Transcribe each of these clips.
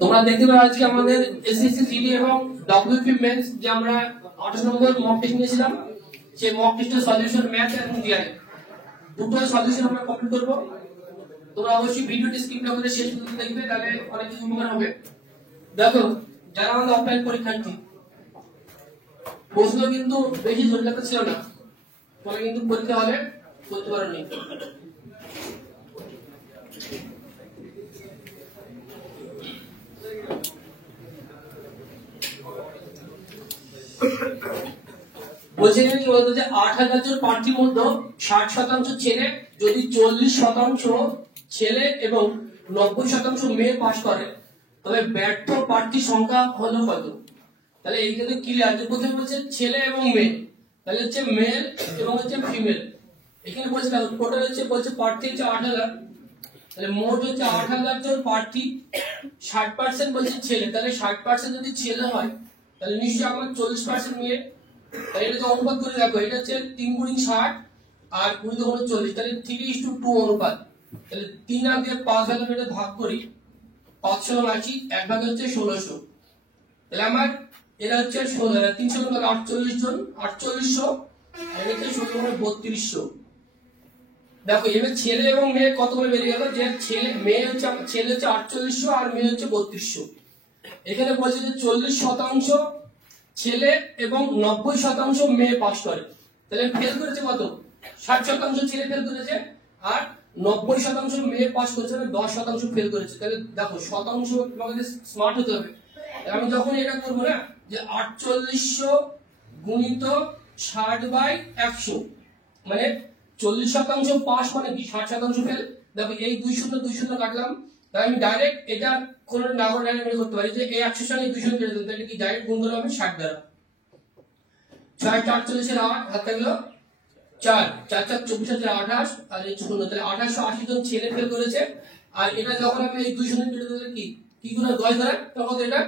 তোমরা দেখতে পাবে আজকে আমাদের এসএসসি জিডি এবং ডব্লিউপি মেন্স যে আমরা 28 নম্বর মক টেস্ট নিয়েছিলাম, সেই মক টেস্টের সলিউশন ম্যাথ এবং জিআই দুটো সলিউশন আমরা কমপ্লিট করব। তোমরা অবশ্যই ভিডিওটি স্কিপ না করে শেষ পর্যন্ত দেখবে, তাহলে অনেক কিছু উপকার হবে। দেখো, যারা আমাদের অফলাইন পরীক্ষার্থী, প্রশ্ন কিন্তু বেশি জটিলতা ছিল না, তোমরা কিন্তু পরীক্ষা হলে করতে পারোনি। বলছে কি বলতো যে 8,000 জন প্রার্থীর মধ্যে 60% ছেলে যদি 40% ছেলে এবং 90% মেয়ে পাস করে, তবে ব্যর্থ প্রার্থীর সংখ্যা হলো কত? তাহলে এই কিন্তু ক্লিয়ার যে প্রথমে বলছে ছেলে এবং মেয়ে, তাহলে হচ্ছে মেল এবং হচ্ছে ফিমেল। এখানে বলছে টোটাল হচ্ছে বলছে প্রার্থী হচ্ছে 8,000, তাহলে মোট হচ্ছে 8,000 জন প্রার্থী, 60% বলছে ছেলে, তাহলে 60% যদি ছেলে হয় তাহলে নিশ্চয়ই আমার 40% মেয়ে। তাহলে এটা যে অনুপাত করে দেখো, এটা হচ্ছে 3 গুণ 60 আর 20 গুণ 40, তাহলে 3:2 অনুপাত। তাহলে 3 আর দিয়ে 5,000 এটা ভাগ করি, 580 এক ভাগ হচ্ছে 1600। তাহলে আমার এটা হচ্ছে 300 গুণ 48 জন, 4800 আর এটা হচ্ছে 16 গুণ 3200। দেখো এবার ছেলে এবং মেয়ে কত করে বেরিয়ে গেল, যে ছেলে মেয়ে হচ্ছে ছেলে হচ্ছে 4800 আর মেয়ে হচ্ছে 3200। এখানে বলছে যে 40% ছেলে এবং 90% মেয়ে পাস করে, তাহলে ফেল করেছে কত? 60% ছেলে ফেল করেছে আর 90% মেয়ে পাস করেছে, 10% ফেল করেছে। তাহলে দেখো শতাংশ আমাদের স্মার্ট হতে হবে। আমি যখন এটা করবো না যে 4800 গুণিত 60/100, মানে 40% পাস মানে কি 60% ফেল। দেখো এই 200 কাটলাম, তাই আমি ডাইরেক্ট এটা কোন না করে ডাইরেক্ট করতে পারি যে এই 100 সঙ্গে 200 কেটে দিলাম, তাহলে কি ডাইরেক্ট গুণ করলাম আমি 60 দ্বারা। 6 4 48 এর 8 হাত থাকলো 4 4 4 24 আছে 28 আর এই 0, তাহলে 1880 জন ছেলে ফেল করেছে। আর এটা যখন আমি এই 200 কেটে দিলে কি গুণ 10 দ্বারা, তখন এটা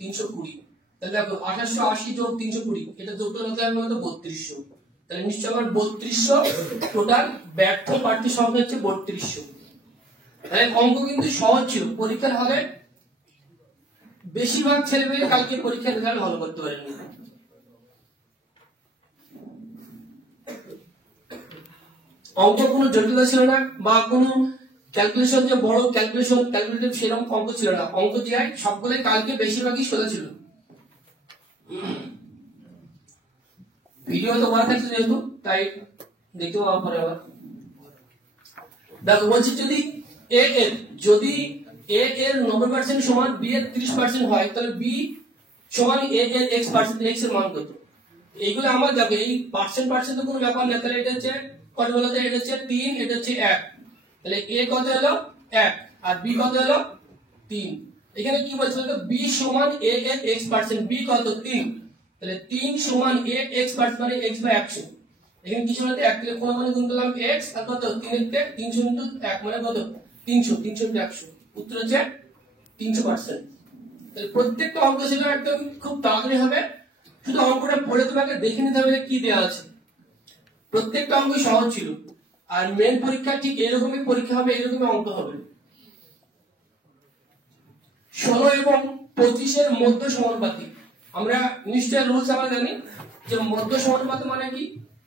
320। তাহলে দেখো 1880 যোগ 320, এটা যোগ করলে হবে আমাদের 3200। তাহলে নিশ্চয়ই আমার 3200 টোটাল ব্যর্থ প্রার্থীর সংখ্যা হচ্ছে 3200। তাহলে অঙ্ক কিন্তু সহজ ছিল, পরীক্ষার হলে বেশিরভাগ ছেলেমেয়ে কালকে পরীক্ষার রেজাল্ট ভালো করতে পারেনি। অঙ্ক কোনো জটিলতা ছিল না বা কোনো ক্যালকুলেশন যে বড় ক্যালকুলেটিভ সেরকম অঙ্ক ছিল না। অঙ্ক যে হয় সবগুলোই কালকে বেশিরভাগই সোজা ছিল। ভিডিও তো বলা থাকছে যেহেতু, তাই দেখতে পাওয়া পরে আবার দেখো বলছি যদি এ এর 90% সমান বি এর 30% হয়, তাহলে বি সমান এ এর x% x এর মান কত? এইগুলো আমার দেখো এই পার্সেন্ট তো কোনো ব্যাপার না। তাহলে এটা হচ্ছে কত বলা যায়, এটা হচ্ছে 3, এটা হচ্ছে 1, তাহলে a কত হলো 1 আর b কত হলো 3। এখানে কি বলছে বলতো b সমান a এর x%, b কত 3, তাহলে 3 সমান a x% মানে x/100। এখানে কিছু না 1 থেকে কোন মানে গুণ করলাম x আর কত 3 তে 300 × 1 মানে কত 300, 300 × 100, উত্তর হচ্ছে 300%। তাহলে প্রত্যেকটা অঙ্ক ছিল একদম খুব তাড়াতাড়ি হবে, শুধু অঙ্কটা পড়ে তোমাকে দেখে নিতে হবে কি দেওয়া আছে। প্রত্যেকটা অঙ্ক সহজ ছিল, আর মেন পরীক্ষা ঠিক এরকমই পরীক্ষা হবে, এরকমই অঙ্ক হবে। 16 এবং 25 এর মধ্য সমানুপাতি। আমরা নিশ্চয় রুলস আমরা জানি যে মধ্য সমানুপাত মানে কি,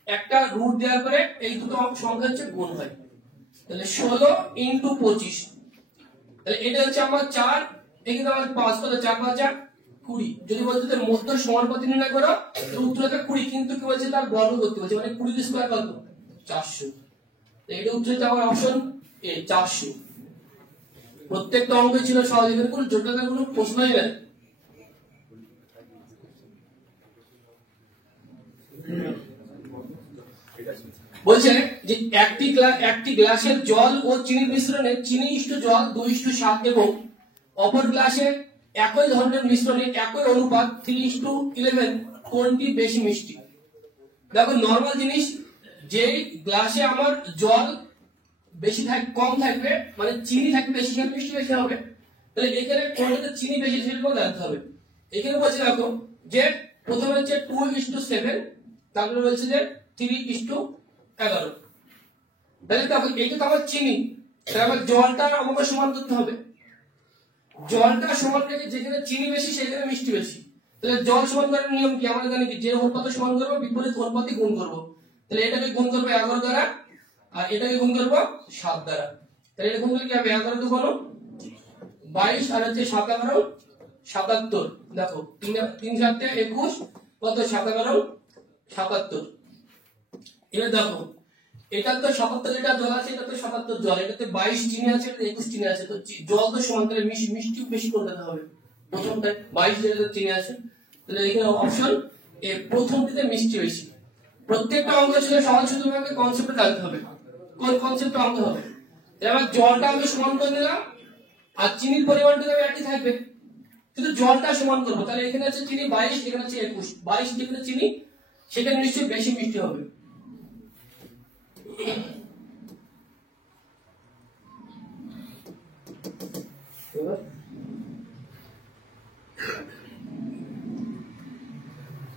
একটা রুট দেওয়ার পরে এই দুটো সংখ্যা হচ্ছে গুণ হয়। তাহলে 16 × 25, তাহলে এটা হচ্ছে আমার 4, এখানে আমার 5 কত 4 5 4 20। যদি বলতে যে মধ্য সমানুপাতি নির্ণয় করো তো উত্তর হবে 20, কিন্তু কি বলছে তার বর্গ করতে বলছে, মানে 20 স্কয়ার কত 400। তো এটা উত্তর হচ্ছে আমার অপশন এ 400। প্রত্যেকটা অঙ্ক ছিল সহজ, এখানে কোনো জটিলতার কোনো প্রশ্নই নেই। বলছে যে একটি গ্লাসের জল ও চিনির মিশ্রণে চিনি জল 2:7 এবং অপর গ্লাসে একই ধরনের মিশ্রণে একই অনুপাত 3:11, কোনটি বেশি মিষ্টি? দেখো নরমাল জিনিস, যে গ্লাসে আমার জল বেশি কম থাকবে মানে চিনি থাকবে বেশি, সেখানে মিষ্টি বেশি হবে। তাহলে এখানে কোনটাতে চিনি বেশি সেটা জানতে হবে। এখানে বলছে দেখো যে প্রথমে হচ্ছে 2:7, তারপরে বলছে যে 3:11। তাহলে দেখো এইটা তো আমার চিনি, তাহলে আমার জলটা আমাকে সমান করতে হবে। জলটা সমান রেখে যেখানে চিনি বেশি সেখানে মিষ্টি বেশি। তাহলে জল সমান করার নিয়ম কি? আমরা জানি কি, যে অনুপাত সমান করবো বিপরীত অনুপাতই গুণ করবো। তাহলে এটাকে গুণ করবো 11 দ্বারা, আর এটাকে গুণ করবো 7 দ্বারা। তাহলে এটা গুণ করলে কি হবে? 11 2 22 আর হচ্ছে 7 11 77। দেখো 3 7 21 কত? 7 11 77। এবার দেখো এটা তো 77 লিটার জল আছে, এটা তো 77 জল, এটাতে 22 চিনি আছে, এটা 21 চিনি আছে। তো জল তো সমান, তাহলে মিষ্টি বেশি করে দিতে হবে। প্রথমটা 22 লিটার চিনি আছে, তাহলে এখানে অপশন এ প্রথমটিতে মিষ্টি বেশি। প্রত্যেকটা অঙ্ক ছিল সহজ, শুধু তোমাকে কনসেপ্টটা জানতে হবে কোন কনসেপ্টে অঙ্ক হবে। এবার জলটা আমি সমান করে দিলাম আর চিনির পরিমাণটা একই থাকবে, কিন্তু জলটা সমান করবো। তাহলে এখানে আছে চিনি 22, এখানে আছে 21। 22 যেখানে চিনি সেখানে নিশ্চয়ই বেশি মিষ্টি হবে।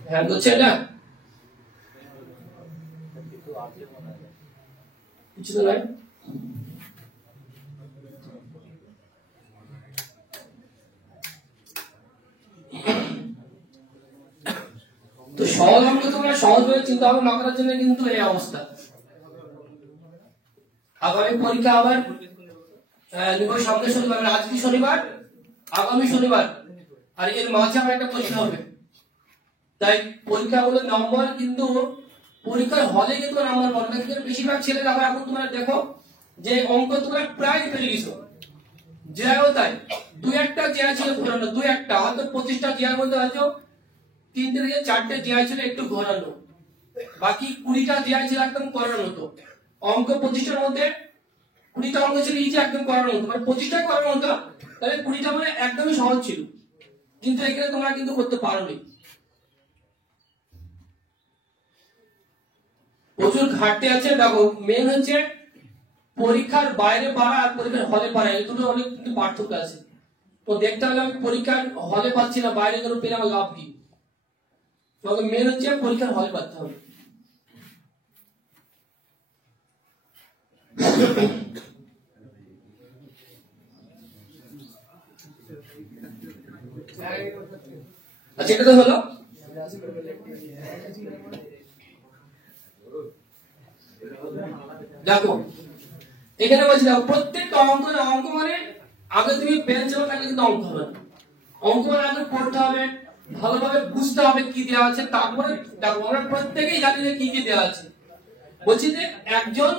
হ্যাঁ বুঝছে এটা? কিছু তো নাই। তো সহজ অঙ্ক তোমরা সহজভাবে চিন্তা ভাবনা না করার জন্য কিন্তু এই অবস্থা। আগামী পরীক্ষা আবার সামনে শনিবার, আজ কি শনিবার, আগামী শনিবার, আর এর মাঝে আমার একটা পরীক্ষা হবে। তাই পরীক্ষাগুলোর নম্বর কিন্তু পরীক্ষার হলে কিন্তু নাম্বার মনে রাখতে, বেশিরভাগ ছেলেরা আবার এখন তোমরা দেখো যে অঙ্ক তোমরা প্রায় পেরে গেছো, যেও তাই দুই একটা জিয়া ছিল ঘোরানো, দুই একটা হয়তো 25টা জিয়ার মধ্যে হয়তো 3 থেকে 4টে জিয়া ছিল একটু ঘোরানো, বাকি 20টা জিয়া ছিল একদম করার মতো। অঙ্ক 25টার মধ্যে 20টা অঙ্ক ছিল ইজি একদম করার মতো, মানে 25টা করার মতো, তাহলে 20টা মানে একদমই সহজ ছিল। কিন্তু এখানে তোমরা কিন্তু করতে পারোনি, প্রচুর ঘাটতি আছে। দেখো মেন হচ্ছে পরীক্ষার বাইরে পারা আর পরীক্ষার হলে পারা, এই দুটো অনেক কিন্তু পার্থক্য আছে। তো দেখতে হবে আমি পরীক্ষার হলে পাচ্ছি না, বাইরে গেলে পেলে আমার লাভ কি? তোমাকে মেন হচ্ছে পরীক্ষার হলে পাচ্ছে হবে। আচ্ছা এটা তো হলো। দেখো এখানে বলছি, দেখো প্রত্যেকটা অঙ্ক না, অঙ্ক মানে আগে তুমি পেন চালানো থাকলে কিন্তু অঙ্ক হবে না। অঙ্ক মানে আগে পড়তে হবে, ভালোভাবে বুঝতে হবে কি দেওয়া আছে, তারপরে দেখো আমরা প্রত্যেকেই জানি যে কি কি দেওয়া আছে। বলছি যে একজন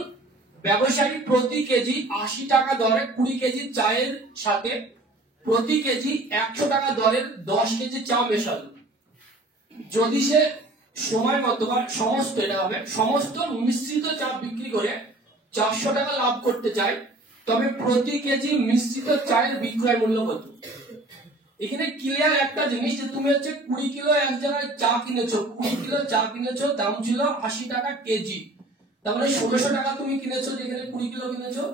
ব্যবসায়ী প্রতি কেজি 80 টাকা দরে 20 কেজি চায়ের সাথে প্রতি কেজি 100 টাকা দরের 10 কেজি চা মেশাল। যদি সে সময় মতো বা সমস্ত, এটা হবে সমস্ত মিশ্রিত চা বিক্রি করে 400 টাকা লাভ করতে চায়, তবে প্রতি কেজি মিশ্রিত চায়ের বিক্রয় মূল্য কত? এখানে ক্লিয়ার একটা জিনিস যে তুমি হচ্ছে 20 কিলো এক জায়গায় চা কিনেছো, 20 কিলো চা কিনেছো, দাম ছিল 80 টাকা কেজি, তার মানে 1600 টাকা তুমি কিনেছো, যেখানে 20 কিলো কিনেছো।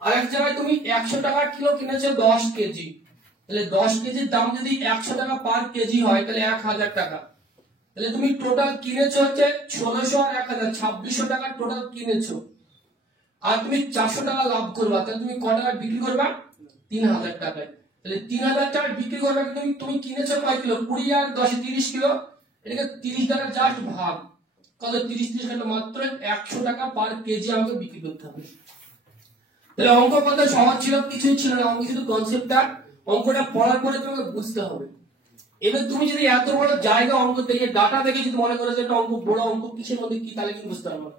আর এক জায়গায় তুমি 100 টাকা কিলো কিনেছো 10 কেজি, তাহলে 10 কেজির দাম যদি 100 টাকা পার কেজি হয় তাহলে 1000 টাকা। তাহলে তুমি টোটাল কিনেছো হচ্ছে 1600 আর 1000, 2600 টাকা টোটাল কিনেছো। আর তুমি 400 টাকা লাভ করবা, তাহলে তুমি কত টাকা বিক্রি করবা? 3000 টাকায়। তাহলে 3000 টাকা বিক্রি করবে, তুমি কিনেছো কয় কিলো? 20 আর 10 30 কিলো, এটাকে 30 দ্বারা জাস্ট ভাগ, কত? 30 30 কাটা মাত্র 100 টাকা পার কেজি আমাকে বিক্রি করতে হবে। তাহলে অঙ্ক কত সহজ ছিল, কিছুই ছিল না, অঙ্ক শুধু কনসেপ্টটা, অঙ্কটা পড়ার পরে তোমাকে বুঝতে হবে। এবার তুমি যদি এত বড় জায়গা অঙ্ক দেখে ডাটা দেখে যদি মনে করো যে একটা অঙ্ক বড় অঙ্ক কিসের মধ্যে কি, তাহলে কিন্তু বুঝতে পারবো না।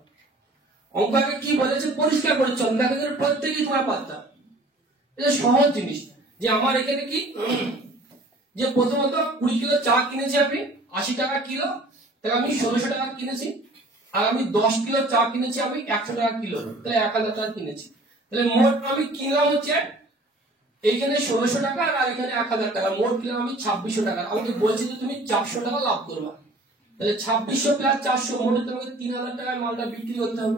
অঙ্ককে কি বলেছে? পরিষ্কার পরিচ্ছন্ন, দেখা গেল প্রত্যেকেই তোমার পারতা। এটা সহজ জিনিস যে আমার এখানে কি, যে প্রথমত 20 কিলো চা কিনেছি আমি 80 টাকা কিলো, তাহলে আমি 1600 টাকা কিনেছি। আর আমি 10 কিলো চা কিনেছি আমি 100 টাকা কিলো, তাহলে 1000 টাকা কিনেছি। তাহলে মোট আমি কিনলাম হচ্ছে এইখানে 1600 টাকা আর এখানে 1000 টাকা, মোট কিনলাম আমি 2600 টাকা। আমাকে বলছি যে তুমি 400 টাকা লাভ করবা, তাহলে 2600 প্লাস 400 মোটে তোমাকে 3000 টাকায় মালটা বিক্রি করতে হবে।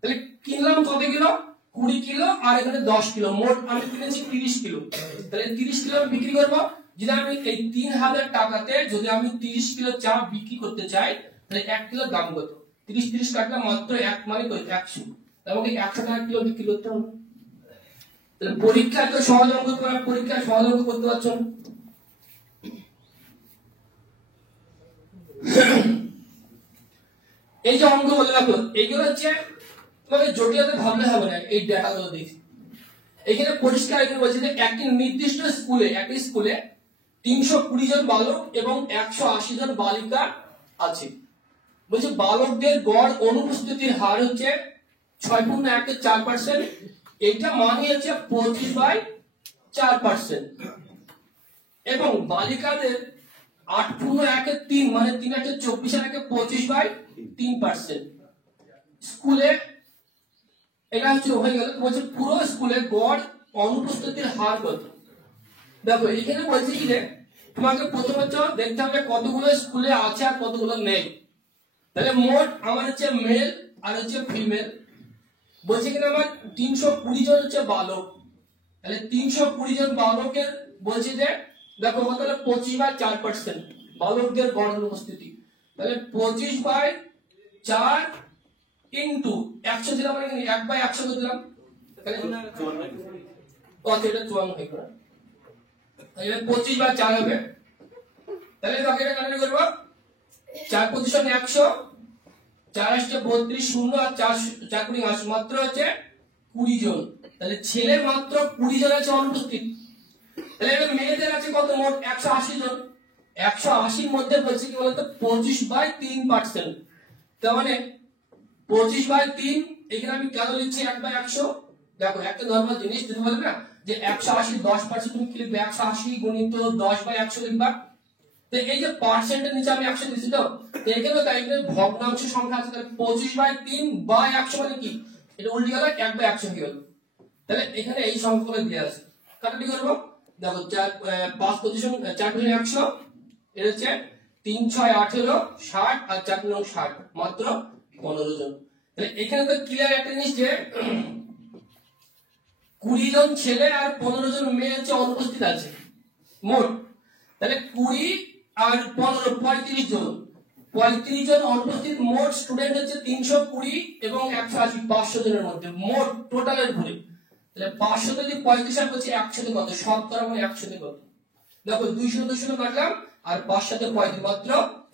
তাহলে কিনলাম কত কিলো? 20 কিলো, আর এখানে 10 কিলো, মোট আমি কিনেছি 30 কিলো। তাহলে 30 কিলো বিক্রি করবো। যদি আমি এই 3000 টাকাতে যদি আমি 30 কিলো চা বিক্রি করতে চাই, তাহলে 1 কিলো দাম কত? 30 30 কাটলে মাত্র 1 মানে 100, আমাকে 100 টাকা কিলো বিক্রি করতে হবে। তাহলে পরীক্ষায় তো সহজ অঙ্ক করা, পরীক্ষায় সহজ অঙ্ক করতে পারছো না। এই যে অঙ্ক বলে রাখো, এইগুলো হচ্ছে তোমাকে জটিলতা ভাবলে হবে না। এই ডেটাগুলো দেখি এখানে পরিষ্কার এখানে বলছে যে একটি নির্দিষ্ট স্কুলে, একটি স্কুলে 320 জন বালক এবং 180 জন বালিকা আছে। বলছে বালকদের গড় অনুপস্থিতির হার হচ্ছে 6.14%। এটা মানে হচ্ছে 25/4%। এবং বালিকাদের 8.13 মানে 3/24 স্কুলে এটা হচ্ছে হয়ে গেল। বলছে পুরো স্কুলে গড় অনুপস্থিতির হার কত। দেখো এখানে বলছে কি যে তোমাকে প্রথমে দেখতে হবে কতগুলো স্কুলে আছে আর কতগুলো নেই। তাহলে মোট আমার হচ্ছে মেল আর হচ্ছে ফিমেল। বলছে কিনা আমার 320 জন হচ্ছে বালক। তাহলে 320 জন বালকের বলছে যে দেখো কত হলো 25/4% বালকদের গড় অনুপস্থিতি। তাহলে 25/4 ইনটু 100 দিলাম, মানে 1/100 দিলাম, তাহলে কত এটা 54 হয়ে গেল। তাহলে 25/4 হবে। তাহলে দেখো এটা কাটাকাটি করব, 4 প্রতিশত 100, 4 আসছে 32, 0 আর 4 4 80, মাত্র হচ্ছে 20 জন। তাহলে ছেলে মাত্র 20 জন আছে অনুপস্থিত। তাহলে এবার মেয়েদের আছে কত, মোট 180 জন। 180 এর মধ্যে বলছে কি বলতো 25/3%। তার মানে 25/3, এখানে আমি কেন লিখছি 1/100। দেখো একটা নরমাল জিনিস যদি বলে না যে 180 10% তুমি কি লিখবে, 180 গুণিত 10/100 লিখবা। তো এই যে পার্সেন্টের নিচে আমি 100 দিছি, তো এখানে তাই এখানে ভগ্নাংশ সংখ্যা আছে। তাহলে 25/3/100 মানে কি, এটা উল্টে গেল 1/100 হয়ে গেল। তাহলে এখানে এই সংখ্যাগুলো দেয়া আছে, কাটাকাটি করব। দেখো 4 5 পজিশন 4 পজিশন 100, এর হচ্ছে 3 6 18 60 আর 4 9 60, মাত্র 15 জন। তাহলে এখানে তো ক্লিয়ার একটা জিনিস যে 20 জন ছেলে আর 15 জন মেয়ে হচ্ছে অনুপস্থিত আছে মোট। তাহলে 20 আর 15 35 জন, 35 জন অনুপস্থিত। মোট স্টুডেন্ট হচ্ছে 320 এবং 180, 500 জনের মধ্যে মোট টোটালের ঘুরে। তাহলে 500 যদি 35 আর বলছি 100 তে কত, শতকরা মানে 100 তে কত। দেখো 200 200 কাটলাম আর 500 তে 35, মাত্র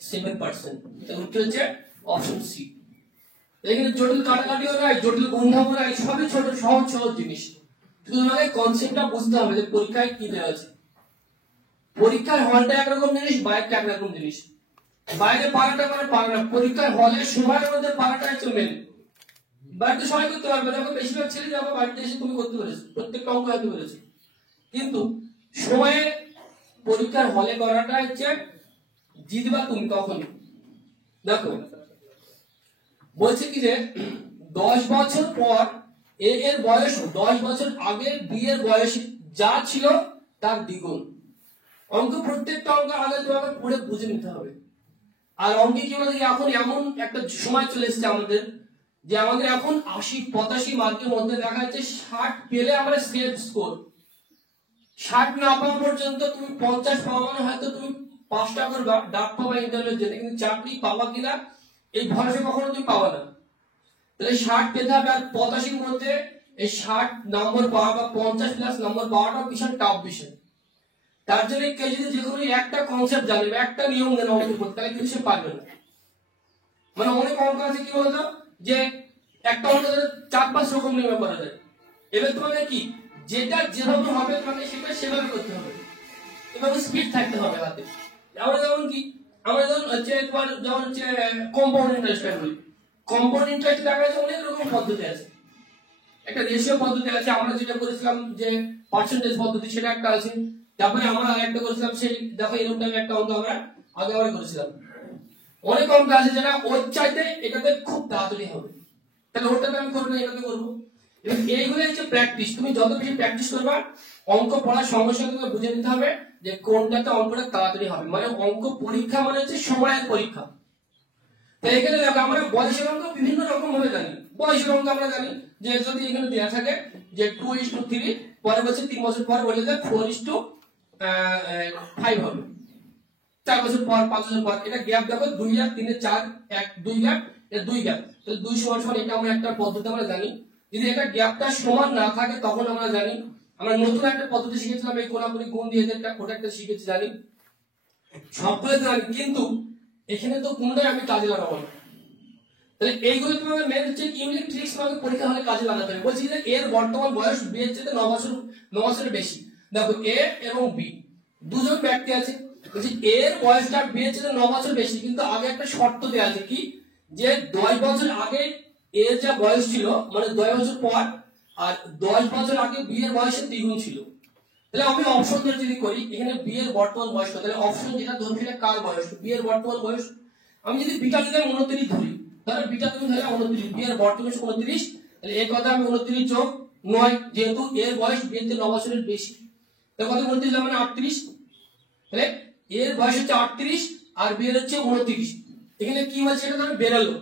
7%। তাহলে উত্তর হচ্ছে অপশন সি। এখানে জটিল কাটাকাটিও নাই, জটিল গুণধর্ম নাই, সবই ছোট সহজ সহজ জিনিস। শুধু তোমাকে কনসেপ্টটা বুঝতে হবে যে পরীক্ষায় কি দেওয়া আছে। পরীক্ষার হলটা একরকম জিনিস, বাইরেটা একরকম জিনিস। বাইরে পারাটা মানে পারা না, পরীক্ষার হলের সময়ের মধ্যে পারাটা হচ্ছে মেন। বাড়িতে সবাই করতে পারবে, দেখো বেশিরভাগ ছেলে যাবো বাড়িতে এসে তুমি করতে পেরেছো, প্রত্যেকটা অঙ্ক করতে পেরেছো। কিন্তু সময়ে পরীক্ষার হলে করাটা হচ্ছে জিতবা তুমি তখনই। দেখো বলছে কি যে 10 বছর পর এ এর বয়স 10 বছর আগে বি এর বয়স যা ছিল তার দ্বিগুণ। অঙ্ক প্রত্যেকটা অঙ্ক আগে তোমাকে পড়ে বুঝে নিতে হবে। আর অঙ্কে কি বলে এখন এমন একটা সময় চলে এসেছে আমাদের যে আমাদের এখন 80-85 মার্কের মধ্যে দেখা যাচ্ছে 60 পেলে আমরা সেফ স্কোর। 60 না পাওয়া পর্যন্ত তুমি 50 পাওয়া মানে হয়তো তুমি পাসটা করবা, ডাক পাবা ইন্টারভিউ যেতে, কিন্তু চাকরি পাবা কিনা এই ভরসা কখনো তুমি পাবা না। তাহলে 60 পেতে হবে। আর 85 মধ্যে এই 60 নম্বর পাওয়া বা 50 প্লাস নম্বর পাওয়াটা বিশাল টাফ বিষয়। তার জন্য কেউ যদি যে কোনো একটা কনসেপ্ট জানবে, একটা নিয়ম জানে অঙ্ক করতে, তাহলে কিছু পারবে না। মানে অনেক অঙ্ক আছে কি বলতো যে একটা অঙ্ক 4-5 রকম নিয়মে করা যায়। এবার তোমাকে কি যেটা যেভাবে হবে তোমাকে সেটা সেভাবে করতে হবে, এভাবে স্পিড থাকতে হবে হাতে। আমরা যেমন কি আমরা যেমন হচ্ছে তোমার যেমন হচ্ছে কম্পাউন্ড ইন্টারেস্ট বলি। কম্পাউন্ড ইন্টারেস্ট দেখা যাচ্ছে অনেক রকম পদ্ধতি আছে। একটা রেশিও পদ্ধতি আছে, আমরা যেটা করেছিলাম যে পার্সেন্টেজ পদ্ধতি, সেটা একটা আছে। তারপরে আমরা আরেকটা করেছিলাম সেই দেখো এরকম টাইপের একটা অঙ্ক আমরা আগে করেছিলাম। অনেক অঙ্ক আছে যেটা ওর চাইতে এটাতে খুব তাড়াতাড়ি হবে, তাহলে ওটাতে আমি করবো না, এটাতে করবো। এবং এইগুলো হচ্ছে প্র্যাকটিস। তুমি যত বেশি প্র্যাকটিস করবা অঙ্ক পড়ার সঙ্গে সঙ্গে তোমাকে বুঝে নিতে হবে যে কোনটাতে অঙ্কটা তাড়াতাড়ি হবে। মানে অঙ্ক পরীক্ষা মানে হচ্ছে সময়ের পরীক্ষা। তো এখানে দেখো আমরা বয়সের অঙ্ক বিভিন্ন রকম ভাবে জানি। বয়সের অঙ্ক আমরা জানি যে যদি এখানে দেওয়া থাকে যে 2:3, পরে বলছে 3 বছর পর বলে যে 4:5 হবে, 4 বছর পর 5 বছর পর। এটা গ্যাপ দেখো 2 আর 3 এর 4 1 2 গ্যাপ, এটা 2 গ্যাপ, তাহলে 2 সমান এটা আমরা একটা পদ্ধতি আমরা জানি। যদি এটা গ্যাপটা সমান না থাকে তখন আমরা জানি, আমরা নতুন একটা পদ্ধতি শিখেছিলাম এই কোনাকুনি গুণ দিয়ে ওটা একটা শিখেছি জানি, সবগুলো জানি, কিন্তু এখানে তো কোনটাই আমি কাজে লাগাবো না। তাহলে এইগুলো তোমাকে মেন হচ্ছে ইউনিক ট্রিক্স তোমাকে পরীক্ষা হলে কাজে লাগাতে হবে। বলছি যে এর বর্তমান বয়স বি এর চেয়ে 9 বছরের বেশি। দেখো এ এবং বি দুজন ব্যক্তি আছে, বলছি এর বয়সটা বি এর চেয়ে 9 বছর বেশি, কিন্তু আগে একটা শর্ত দেওয়া আছে কি, যে 10 বছর আগে এর যা বয়স ছিল মানে 10 বছর পর, আর 10 বছর আগে বি এর বয়সের দ্বিগুণ ছিল। তাহলে আমি অপশন ধরে যদি করি এখানে বি এর বর্তমান বয়স কত, তাহলে অপশন যেটা ধরবে সেটা কার বয়স, বি এর বর্তমান বয়স। আমি যদি বিটা দিলে 29 ধরি, তাহলে বিটা তুমি ধরে 29, বি এর বর্তমান 29, তাহলে এই কথা আমি 29 যোগ 9, যেহেতু এর বয়স বি এর চেয়ে 9 বছরের বেশি, তাহলে কত 29 মানে 38, তাহলে এর বয়স হচ্ছে 38 আর বি এর হচ্ছে 29। এখানে কি হচ্ছে সেটা ধরো বেরালো,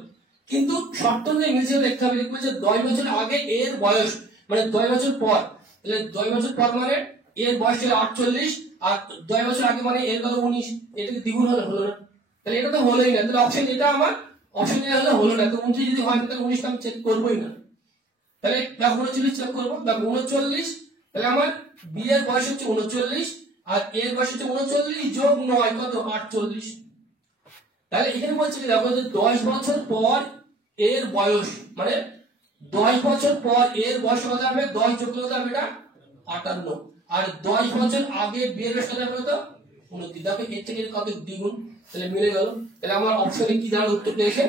কিন্তু শর্ত অনুযায়ী মিলছে দেখতে হবে। দেখবে যে 10 বছর আগে এর বয়স মানে 10 বছর পর, তাহলে 10 বছর পর মানে এর বয়স ছিল 48 আর 10 বছর আগে মানে এর কত 19, এটাকে দ্বিগুণ হলো না, তাহলে এটা তো হলোই না। তাহলে অপশন এটা আমার অপশন এটা হলো না। তো 29 যদি হয় তাহলে 19 আমি চেক করবোই না। তাহলে দেখো 39 চেক করবো, দেখো 39, তাহলে আমার বি এর বয়স হচ্ছে 39 আর এর বয়স হচ্ছে 39 যোগ 9 কত 48। তাহলে এখানে বলছে যে দেখো যে 10 বছর পর এর বয়স মানে 10 বছর পর এর বয়স কত হবে, 10 যোগ করলে হবে এটা 58, আর 10 বছর আগে বি এর বয়স কত হবে কত 29। দেখো এর থেকে কত দ্বিগুণ, তাহলে মিলে গেল। তাহলে আমার অপশনে কি দাঁড়ালো উত্তর পেয়েছে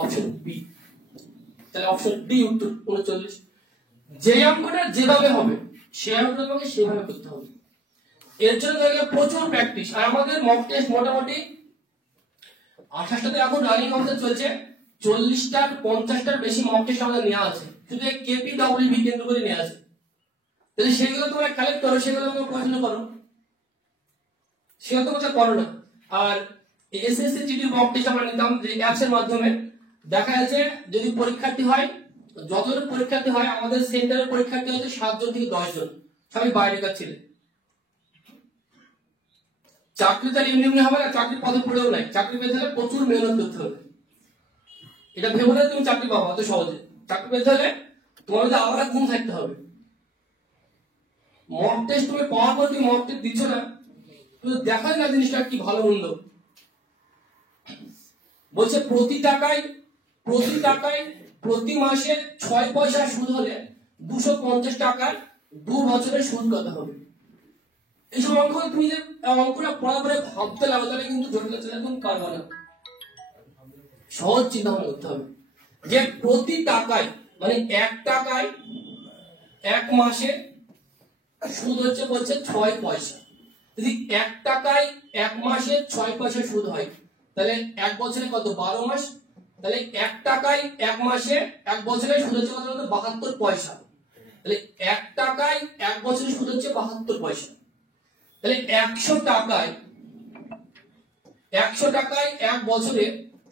অপশন বি, তাহলে অপশন ডি উত্তর 39। যে অঙ্কটা যেভাবে হবে সেই অঙ্কটা তোমাকে সেভাবে করতে হবে। এর জন্য দেখলে প্রচুর প্র্যাকটিস, আর আমাদের মক টেস্ট মোটামুটি 28টাতে এখন রানিং অবস্থা চলছে, 40টার 50টার বেশি মক টেস্ট আমাদের নেওয়া আছে, শুধু কেপি ডব্লিউবি কেন্দ্র করে নেওয়া আছে। তাহলে সেগুলো তোমরা কালেক্ট করো, সেগুলো তোমরা পড়াশোনা করো, সেগুলো তোমরা করো না। আর এসএসসি জিডি মক টেস্ট আমরা নিতাম যে অ্যাপস এর মাধ্যমে, দেখা যাচ্ছে যদি পরীক্ষার্থী হয়, যতজন পরীক্ষার্থী হয় আমাদের সেন্টারের পরীক্ষার্থী হচ্ছে 7 জন থেকে 10 জন, সবাই বাইরেকার ছেলে। চাকরি তার এমনি হবে না, চাকরি পদে পড়েও নাই, চাকরি পেতে হলে প্রচুর মেহনত করতে হবে। এটা ভেবে না তুমি চাকরি পাবো অত সহজে, চাকরি পেতে হলে তোমার মধ্যে আলাদা গুণ থাকতে হবে। মক টেস্ট তুমি পাওয়ার পর তুমি মক টেস্ট দিচ্ছ না, তুমি দেখাই না জিনিসটা কি ভালো মন্দ। বলছে প্রতি টাকায় প্রতি মাসে 6 পয়সা সুদ হলে 250 টাকার 2 বছরের সুদ কত হবে। এইসব অঙ্ক তুমি যে অঙ্কটা পড়া পরে ভাবতে লাগো তাহলে কিন্তু জটিলতা একদম পারবে না। সহজ চিন্তা ভাবনা করতে হবে যে প্রতি টাকায় মানে 1 টাকায় 1 মাসে সুদ হচ্ছে বলছে 6 পয়সা। যদি 1 টাকায় 1 মাসে 6 পয়সা সুদ হয় তাহলে 1 বছরে কত 12 মাস, তাহলে 1 টাকায় 1 মাসে 1 বছরে সুদ হচ্ছে কত 72 পয়সা। তাহলে 1 টাকায় 1 বছরে সুদ হচ্ছে 72 পয়সা। তাহলে 100 টাকায় 1 বছরে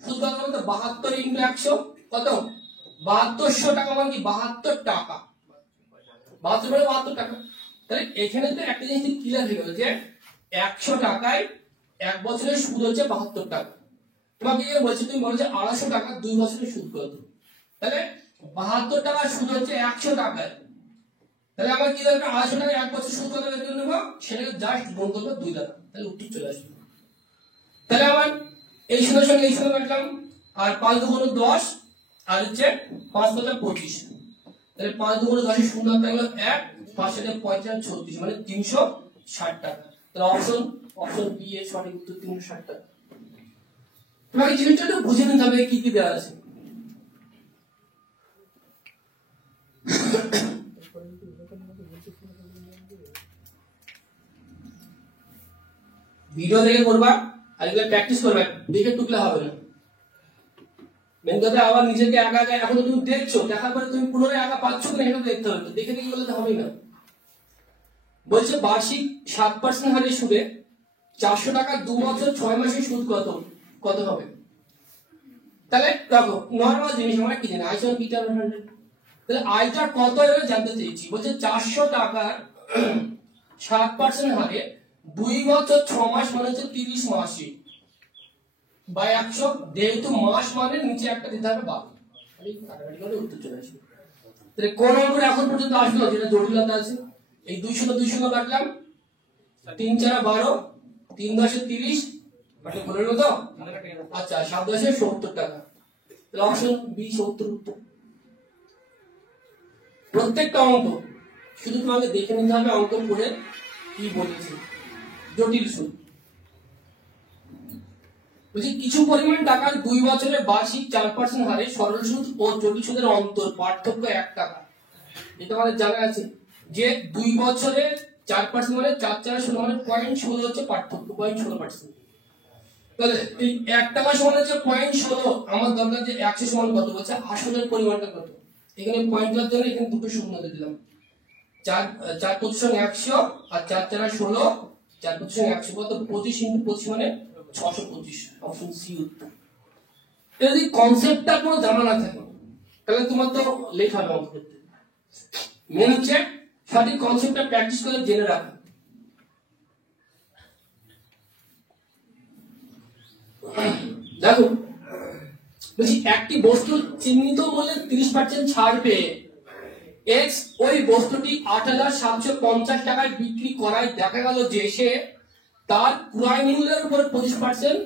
সুদ কত 72 ইনটু 100 কত 7200 টাকা, মানে কি 72 টাকা, 72 মানে 72 টাকা। তাহলে এখানে তো একটা জিনিস ক্লিয়ার হয়ে গেল যে 100 টাকায় 1 বছরের সুদ হচ্ছে 72 টাকা। তোমাকে কি বলছে, তুমি বলছো 250 টাকা 2 বছরের সুদ কত, তাহলে 72 টাকা সুদ হচ্ছে 100 টাকায়। তাহলে আমার কি দরকার 250 টাকা 1 বছর সুদ কত বের করে নেব, সেটাকে জাস্ট গুণ করব 2 দ্বারা, তাহলে উত্তর চলে আসবে। তাহলে আমার এই সুদের সঙ্গে এই সুদ কাটলাম, আর 5 দুগুণ 10 আর হচ্ছে 5 5 25, তাহলে 5 দুগুণ 10 এর শূন্য থাকলো 1, 5 7 35 36 মানে 360 টাকা। তাহলে অপশন বি এর সঠিক উত্তর 360 টাকা। তোমাকে জিনিসটা একটু বুঝে নিতে হবে কি কি দেওয়া আছে। ভিডিও দেখে করবা আর এগুলো প্র্যাকটিস করবে, দেখে টুকলে হবে না। মেন কথা আবার নিজেকে একা একা এখন তুমি দেখছো, দেখার পরে তুমি পুনরায় একা পাচ্ছ না এটা দেখতে হবে, দেখে দেখে গেলে তো হবেই না। বলছে বার্ষিক 7% হারে সুদে 400 টাকা 2 বছর 6 মাসের সুদ কত হবে। তাহলে দেখো নরমাল জিনিস আমরা কি জানি আইসন বিটা 100, তাহলে আইটা কত এর জানতে চাইছি। বলছে 400 টাকার 7% হারে 2 বছর 6 মাস মানে হচ্ছে 30 মাসই বাই 100, যেহেতু মাস মানে নিচে একটা দিতে হবে 12, এই কাটাকাটি করে উত্তর চলে আসবে। তাহলে কোন অঙ্কটা এখন পর্যন্ত আসলো যেটা জটিলতা আছে? এই 200 কাটলাম, 3 4 12, 3 10 30, মানে মনে হলো তো? আচ্ছা 7 10 70 টাকা। তাহলে অপশন বি 70 উত্তর। প্রত্যেকটা অঙ্ক শুধু তোমাকে দেখে নিতে হবে অঙ্ক করে কি বলেছে। জটিল সুদ বলছি কিছু পরিমাণ টাকার 2 বছরে বার্ষিক 4% হারে সরল সুদ ও জটিল সুদের অন্তর পার্থক্য 1 টাকা। এটা আমাদের জানা আছে যে 2 বছরে 4% মানে 4 4 16 মানে 0.16 হচ্ছে পার্থক্য, 0.16%। তাহলে এই 1 টাকা সমান হচ্ছে 0.16। আমার দরকার যে 100 সমান কত বলছে, আসলের পরিমাণটা কত। এখানে পয়েন্ট দেওয়ার জন্য এখানে দুটো শূন্য দিয়ে দিলাম। 4 4 25 100 আর 4 4 16, 4 25 100 কত 25 × 25 মানে 625। অপশন সি উত্তর। যদি কনসেপ্টটা কোনো জানা না থাকে তাহলে তোমার তো লেখা হবে অঙ্ক করতে। মেন হচ্ছে সঠিক কনসেপ্টটা প্র্যাকটিস করে জেনে রাখা। দেখো বলছি একটি বস্তুর চিহ্নিত মূল্যে 30% ছাড় পেয়ে এক্স ওই বস্তুটি 8750 টাকায় বিক্রি করায় দেখা গেল যে সে তার ক্রয় মূল্যের উপর 25%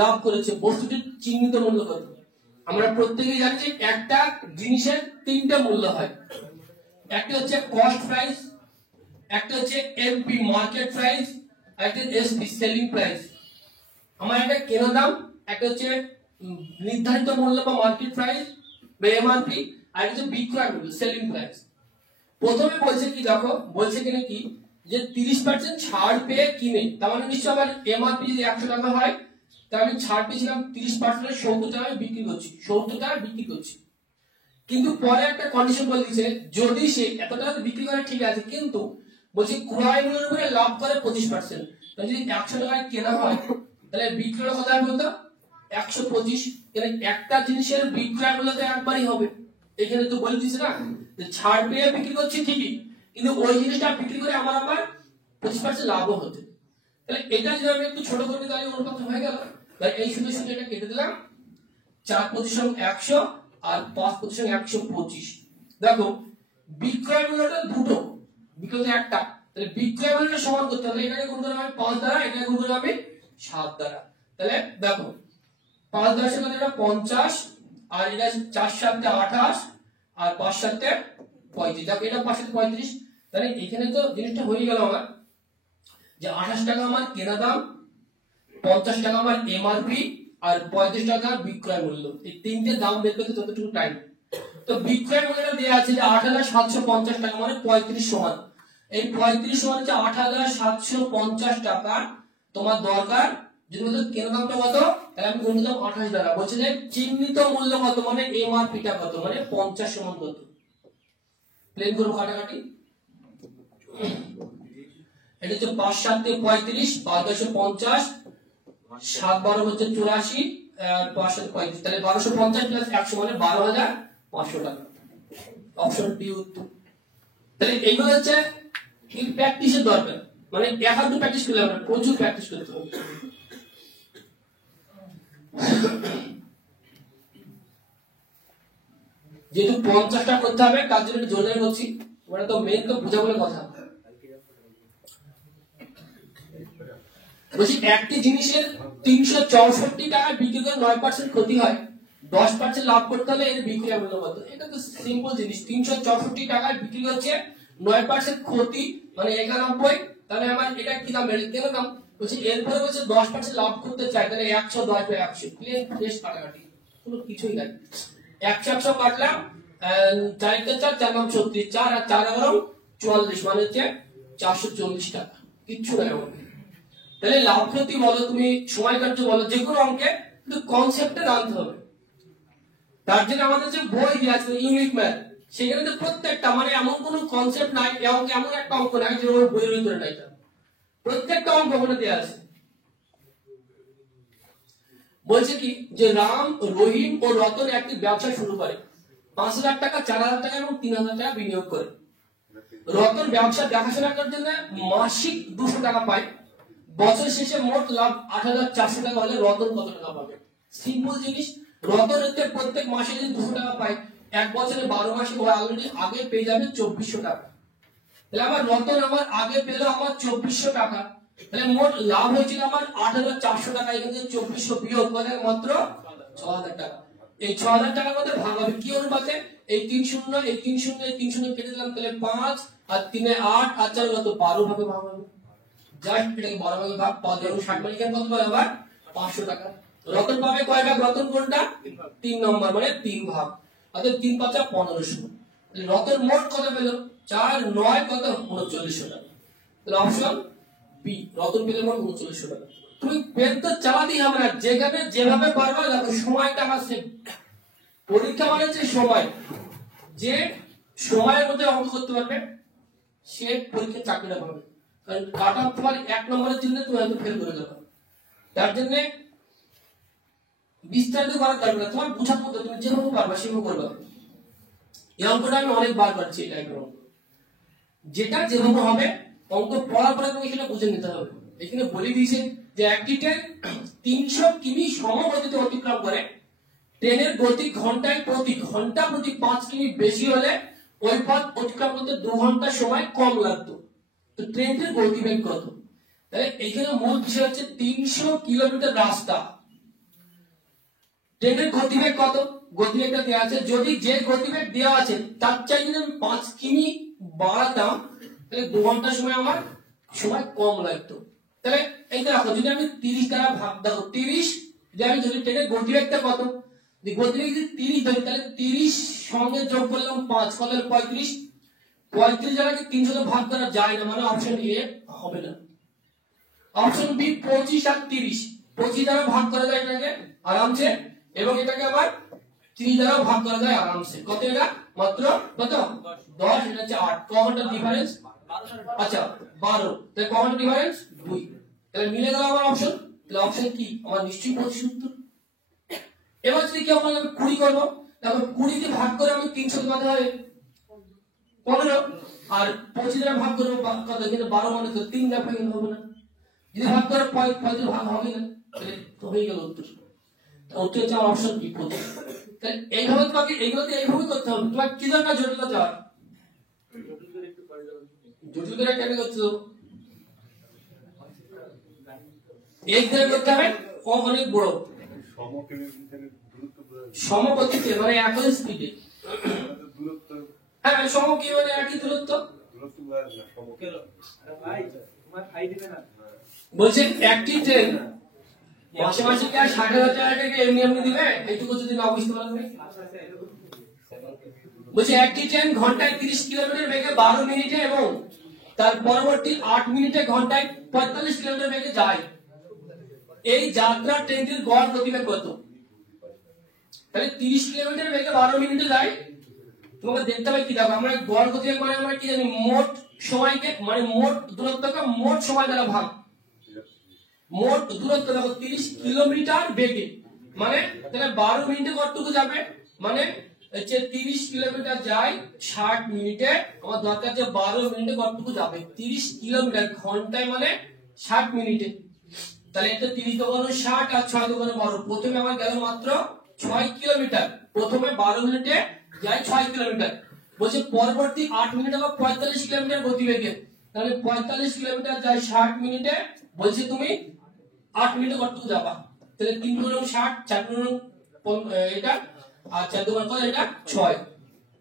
লাভ করেছে। বস্তুটির চিহ্নিত মূল্য কত? আমরা প্রত্যেকেই জানি যে একটা জিনিসের তিনটা মূল্য হয়। একটা হচ্ছে কস্ট প্রাইস, একটা হচ্ছে এমপি মার্কেট প্রাইস, আর একটা এসপি সেলিং প্রাইস। আমার একটা কেনা দাম, একটা হচ্ছে নির্ধারিত মূল্য বা মার্কেট প্রাইস বা এমআরপি, আর একটা হচ্ছে বিক্রয় মূল্য সেলিং প্রাইস। প্রথমে বলছে কি দেখো, বলছে কিনা কি যে 30% ছাড় পেয়ে কিনে, তার মানে নিশ্চয় আমার এমআরপি যদি 100 টাকা হয় তাহলে আমি ছাড় পেয়েছিলাম 30% 70 টাকায় বিক্রি করছি, 70 টাকায় বিক্রি করছি। কিন্তু পরে একটা কন্ডিশন বলে দিয়েছে যদি সে এত টাকা বিক্রি করে ঠিক আছে, কিন্তু বলছে ক্রয় মূল্যের উপরে লাভ করে 25%। তাহলে যদি 100 টাকায় কেনা হয় তাহলে বিক্রয় কত হবে বলতো 125। এখানে একটা জিনিসের বিক্রয় মূল্য তো একবারই হবে। এখানে তো বলে দিয়েছে না যে ছাড় পেয়ে বিক্রি করছি ঠিকই, কিন্তু ওই জিনিসটা বিক্রি করে আমার আবার 25% লাভও হতে। তাহলে এটা যদি আমি একটু ছোট করে তাহলে অনুপাত হয়ে গেল। তাহলে এই শুধু শুধু এটা কেটে দিলাম, 4% 100 আর 5% 125। দেখো বিক্রয় মূল্যটা দুটো, বিক্রয় একটা, তাহলে বিক্রয় মূল্যটা সমান করতে হবে। এখানে গুণ করে আমি 5 দ্বারা, এখানে গুণ করে আমি 7 দ্বারা। তাহলে দেখো 5 10 এর এটা 50, আর এটা 4 7 28, আর 5 7 35। দেখো এটা 5 7 35। তাহলে এখানে তো জিনিসটা হয়ে গেল আমার যে 28 টাকা আমার কেনা দাম, 50 টাকা আমার এমআরপি, আর 35 টাকা বিক্রয় মূল্য। এই তিনটে দাম বের করতে যতটুকু টাইম। তো বিক্রয় মূল্যটা দেয়া আছে যে 8750 টাকা মানে 35 সমান। এই 35 সমান হচ্ছে 8750 টাকা তোমার দরকার। যদি বলতো কেনা দামটা কত, তাহলে আমি গুণ দিলাম 28 দ্বারা। বলছে যে চিহ্নিত মূল্য কত মানে এমআরপি টা কত মানে 50 সমান কত। প্লেন করব কাটাকাটি। এটা হচ্ছে 5 7 35, 5 10 50, 7 12 হচ্ছে 84, আর 5 7 35। তাহলে 1250 প্লাস 100 মানে 12500 টাকা। অপশন বি উত্তর। তাহলে এইগুলো হচ্ছে কি প্র্যাকটিসের দরকার, মানে এক হাতে প্র্যাকটিস করলে হবে না, প্রচুর প্র্যাকটিস করতে হবে। যেহেতু 50টা করতে হবে তার জন্য জোর জোরে করছি, ওটা তো মেন তো বোঝা বলে কথা। বলছি একটি জিনিসের 364 টাকা বিক্রি করে 9% ক্ষতি হয়, 10% লাভ করতে হলে এর বিক্রয় মূল্য কত? এটা তো সিম্পল জিনিস। 364 টাকায় বিক্রি করছে, 9% ক্ষতি মানে 91। তাহলে আমার এটা কি দাম বেড়ে কেন দাম? বলছি এরপরে বলছে 10% লাভ করতে চাই, তাহলে 100 10 100 প্লেন ফ্রেশ কাটাকাটি, কোনো কিছুই নাই। 100 100 কাটলাম, 4 4 4 9 36, 4 আর 4 11 44 মানে হচ্ছে 440 টাকা। কিচ্ছু নাই আমার। তাহলে লাভ ক্ষতি বলো, তুমি সময় কার্য বলো, যে কোনো অঙ্কে কিন্তু কনসেপ্টটা জানতে হবে। তার জন্য আমাদের যে বই দিয়ে আছে ইউনিট ম্যাথ, সেখানে তো প্রত্যেকটা মানে এমন কোনো কনসেপ্ট নাই, এমন একটা অঙ্ক নাই যে ওর বইয়ের ভিতরে নাই, প্রত্যেকটা অঙ্ক ওখানে দেওয়া আছে। বলছে কি যে রাম, রহিম ও রতন একটি ব্যবসা শুরু করে, 5,000 টাকা, 4,000 টাকা এবং 3,000 টাকা বিনিয়োগ করে। রতন ব্যবসা দেখাশোনা করার জন্য মাসিক 200 টাকা পায়। বছর শেষে মোট লাভ 8,400 টাকা হলে রতন কত টাকা পাবে? সিম্পল জিনিস। রতন হচ্ছে প্রত্যেক মাসে যদি 200 টাকা পায়, এক বছরে 12 মাসে ও অলরেডি আগে পেয়ে যাবে 2400 টাকা। তাহলে আমার রতন আমার আগে পেলো আমার 2400 টাকা, তাহলে মোট লাভ হয়েছিল আমার 8400 টাকা। এখান থেকে 2400 বিয়োগ করে মাত্র 6000 টাকা। এই 6000 টাকার মধ্যে ভাগ হবে কি অনুপাতে? এই 3 শূন্য এই 3 শূন্য এই 3 শূন্য কেটে দিলাম, তাহলে 5 আর 3 এ 8 আর 4 কত 12 ভাগে ভাগ হবে। জাস্ট এটাকে 12 ভাগে ভাগ পাওয়া যাবে। 60 মানে কত পাবে আবার 500 টাকা। রতন পাবে কয় ভাগ? রতন কোনটা? 3 নম্বর, মানে 3 ভাগ। অর্থাৎ 3 5 1500। তাহলে রতন মোট কত পেল? 4 9 কত 3900 টাকা। তাহলে অপশন বি, রতন পেলে মোট 3900 টাকা। তুমি পেন তো চালাতেই হবে না, যেখানে যেভাবে পারবা দেখো সময়টা আমার সেভ। পরীক্ষা মানে যে সময়, যে সময়ের মধ্যে অঙ্ক করতে পারবে সে পরীক্ষার চাকরিটা পাবে। কারণ কাট অফ তোমার 1 নম্বরের জন্য তুমি হয়তো ফেল করে যাবে। তার জন্য বিস্তারিত করার দরকার নেই, তোমার বুঝার মতো তুমি যেভাবে পারবা সেভাবে করবে। এই অঙ্কটা আমি অনেকবার করছি, এই টাইপের অঙ্ক যেটা যেভাবে হবে অঙ্ক পড়ার পরে তুমি এখানে বুঝে নিতে হবে। এখানে বলে দিয়েছে যে একটি ট্রেন 300 কিমি সমগতিতে অতিক্রম করে। ট্রেনের গতি ঘন্টায় প্রতি 5 কিমি বেশি হলে ওই পথ অতিক্রম করতে 2 ঘন্টা সময় কম লাগতো। তো ট্রেনের গতিবেগ কত? তাহলে এখানে মূল বিষয় হচ্ছে 300 কিলোমিটার রাস্তা, ট্রেনের গতিবেগ কত? গতিবেগটা দেওয়া আছে, যদি যে গতিবেগ দেওয়া আছে তার চাই যদি আমি 5 কিমি বাড়াতাম তাহলে 2 ঘন্টা সময় আমার সময় কম লাগতো। তাহলে এইটা রাখো, যদি আমি 30 দ্বারা ভাগ দাও 30, যদি আমি যদি ট্রেনের গতিবেগটা কত, যদি গতিবেগ যদি 30 ধরি তাহলে 30 সঙ্গে যোগ করলাম 5 কত হলো 35। 35 দ্বারা 300 তে ভাগ করা যায় না, মানে অপশন এ হবে না। অপশন বি 25 আর 30, 25 দ্বারা ভাগ করা যায় এটাকে আরামসে, এবং এটাকে আবার 3 দ্বারা ভাগ করা যায় আরামসে। কত এটা? মাত্র কত 10, এটা হচ্ছে 8। ক ঘন্টা ডিফারেন্স? আচ্ছা 12। তাহলে ক ঘন্টা ডিফারেন্স? 2। তাহলে মিলে গেল আমার অপশন। তাহলে অপশন কি আমার নিশ্চয়ই 25 উত্তর। এবার যদি কেউ বলে আমি 20 করব, তাহলে 20 কে ভাগ করে আমি 300 কত হবে 15, আর 25 দ্বারা ভাগ করব কত? এখানে 12 মানে তো 3 ভাগ হবে না। যদি ভাগ করে 5 ভাগ হবে না, তাহলে তো হয়ে গেল উত্তর। উত্তর হচ্ছে আমার অপশন বি 25। তাহলে এইভাবে তোমাকে এইগুলোকে এইভাবে করতে হবে। তোমার কি দরকার জটিলতা চাওয়ার? জটিল করে কেন করছো? এক ধরে করতে হবে, ও অনেক বড় সমগতিতে মানে একই স্পিডে। হ্যাঁ সমকি মানে একই দূরত্ব। বলছে একটি ট্রেন মাসে মাসে কি আর 60,000 টাকা এমনি এমনি দিবে? এইটুকু যদি না বুঝতে পারবে। বলছে একটি ট্রেন ঘন্টায় 30 কিলোমিটার বেগে 12 মিনিটে এবং তার পরবর্তী 8 মিনিটে ঘন্টায় 45 কিলোমিটার বেগে যায়। এই যাত্রা ট্রেনটির গড় গতিবেগ কত? তাহলে 30 কিলোমিটার বেগে 12 মিনিটে যায়। তোমাকে দেখতে হবে কি, দেখো আমরা গড় গতিবেগ মানে আমরা কি জানি মোট সময়কে মানে মোট দূরত্বকে মোট সময় দ্বারা ভাগ। মোট দূরত্ব দেখো 30 কিলোমিটার বেগে মানে তাহলে 12 মিনিটে কতটুকু যাবে? মানে হচ্ছে 30 কিলোমিটার যায় 60 মিনিটে, আমার দরকার যে 12 মিনিটে কতটুকু যাবে। 30 কিলোমিটার ঘন্টায় মানে 60 মিনিটে। তাহলে এটা 30 দোকানো 60 আর 6 দোকানো 12। প্রথমে আমার গেল মাত্র 6 কিলোমিটার। প্রথমে 12 মিনিটে যায় 6 কিলোমিটার। বলছে পরবর্তী 8 মিনিট আবার 45 কিলোমিটার গতিবেগে, তাহলে 45 কিলোমিটার যায় 60 মিনিটে। বলছে তুমি 8 মিনিটে কতটুকু যাবা? তাহলে 3 গুণ 60, 4 গুণ এটা আর 4 গুণ কত? এটা 6।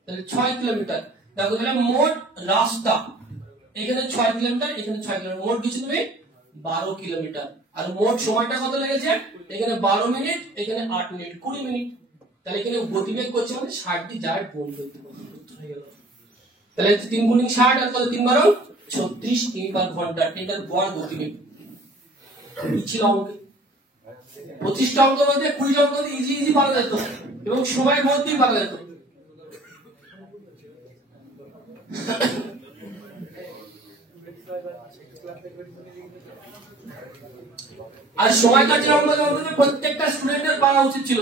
তাহলে 6 কিলোমিটার। দেখো তাহলে মোট রাস্তা এখানে 6 কিলোমিটার, এখানে 6 কিলোমিটার, মোট কিছু তুমি 12 কিলোমিটার। আর মোট সময়টা কত লেগেছে? এখানে 12 মিনিট, এখানে 8 মিনিট, 20 মিনিট। তাহলে এখানে গতিবেগ করছে মানে 60 দিয়ে যায় গুণ করতে হয়ে গেল। তাহলে 3 গুণ 60 আর কত 3 12 36 কিমি পার ঘন্টা। এটার গড় গতিবেগ ছিল অঙ্কে। 25টা অঙ্ক মধ্যে 20টা অঙ্ক ইজি ইজি পাওয়া যেত এবং সময় মধ্যেই পাওয়া যেত। আর সময় কাজের অঙ্ক যন্ত্রণা প্রত্যেকটা স্টুডেন্টের পাওয়া উচিত ছিল।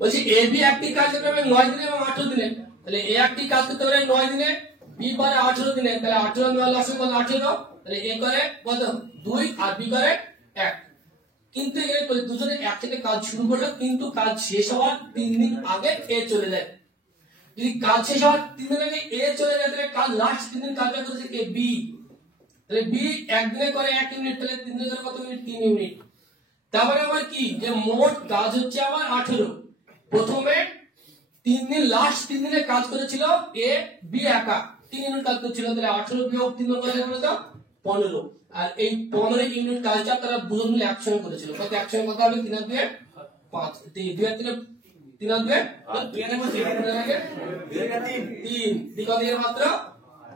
বলছি এ বি একটি কাজ করতে পারে 9 দিনে এবং 18 দিনে। তাহলে এ একটি কাজ করতে পারে 9 দিনে, বি পারে 18 দিনে। তাহলে 18 9 লসে কত 18। তাহলে এ করে কত 2 আর বি করে 1। কিন্তু এর দুজনে একসাথে কাজ শুরু করলো, কিন্তু কাজ শেষ হওয়ার 3 দিন আগে এ চলে যায়। যদি কাজ শেষ হওয়ার 3 দিন আগে এ চলে যায় তাহলে কাজ লাস্ট 3 দিন কাজ করেছে কে বি, তাহলে বি একদিনে করে 1 ইউনিট, তাহলে 3 দিনে করে কত ইউনিট 3 ইউনিট। তারপরে আবার কি যে মোট কাজ হচ্ছে আমার 18, প্রথমে 3 দিন লাস্ট 3 দিনে কাজ করেছিল এ বি একা 3 ইউনিট কাজ করেছিল, তাহলে 18 বিয়োগ 3 করে কত 15, আর এই 15 ইউনিট কাজটা তারা দুজন মিলে একসঙ্গে করেছিল। কত একসঙ্গে কত হবে 3 আর 2 5, 2 আর 3 3 আর 2 3 দিকে দিয়ে মাত্র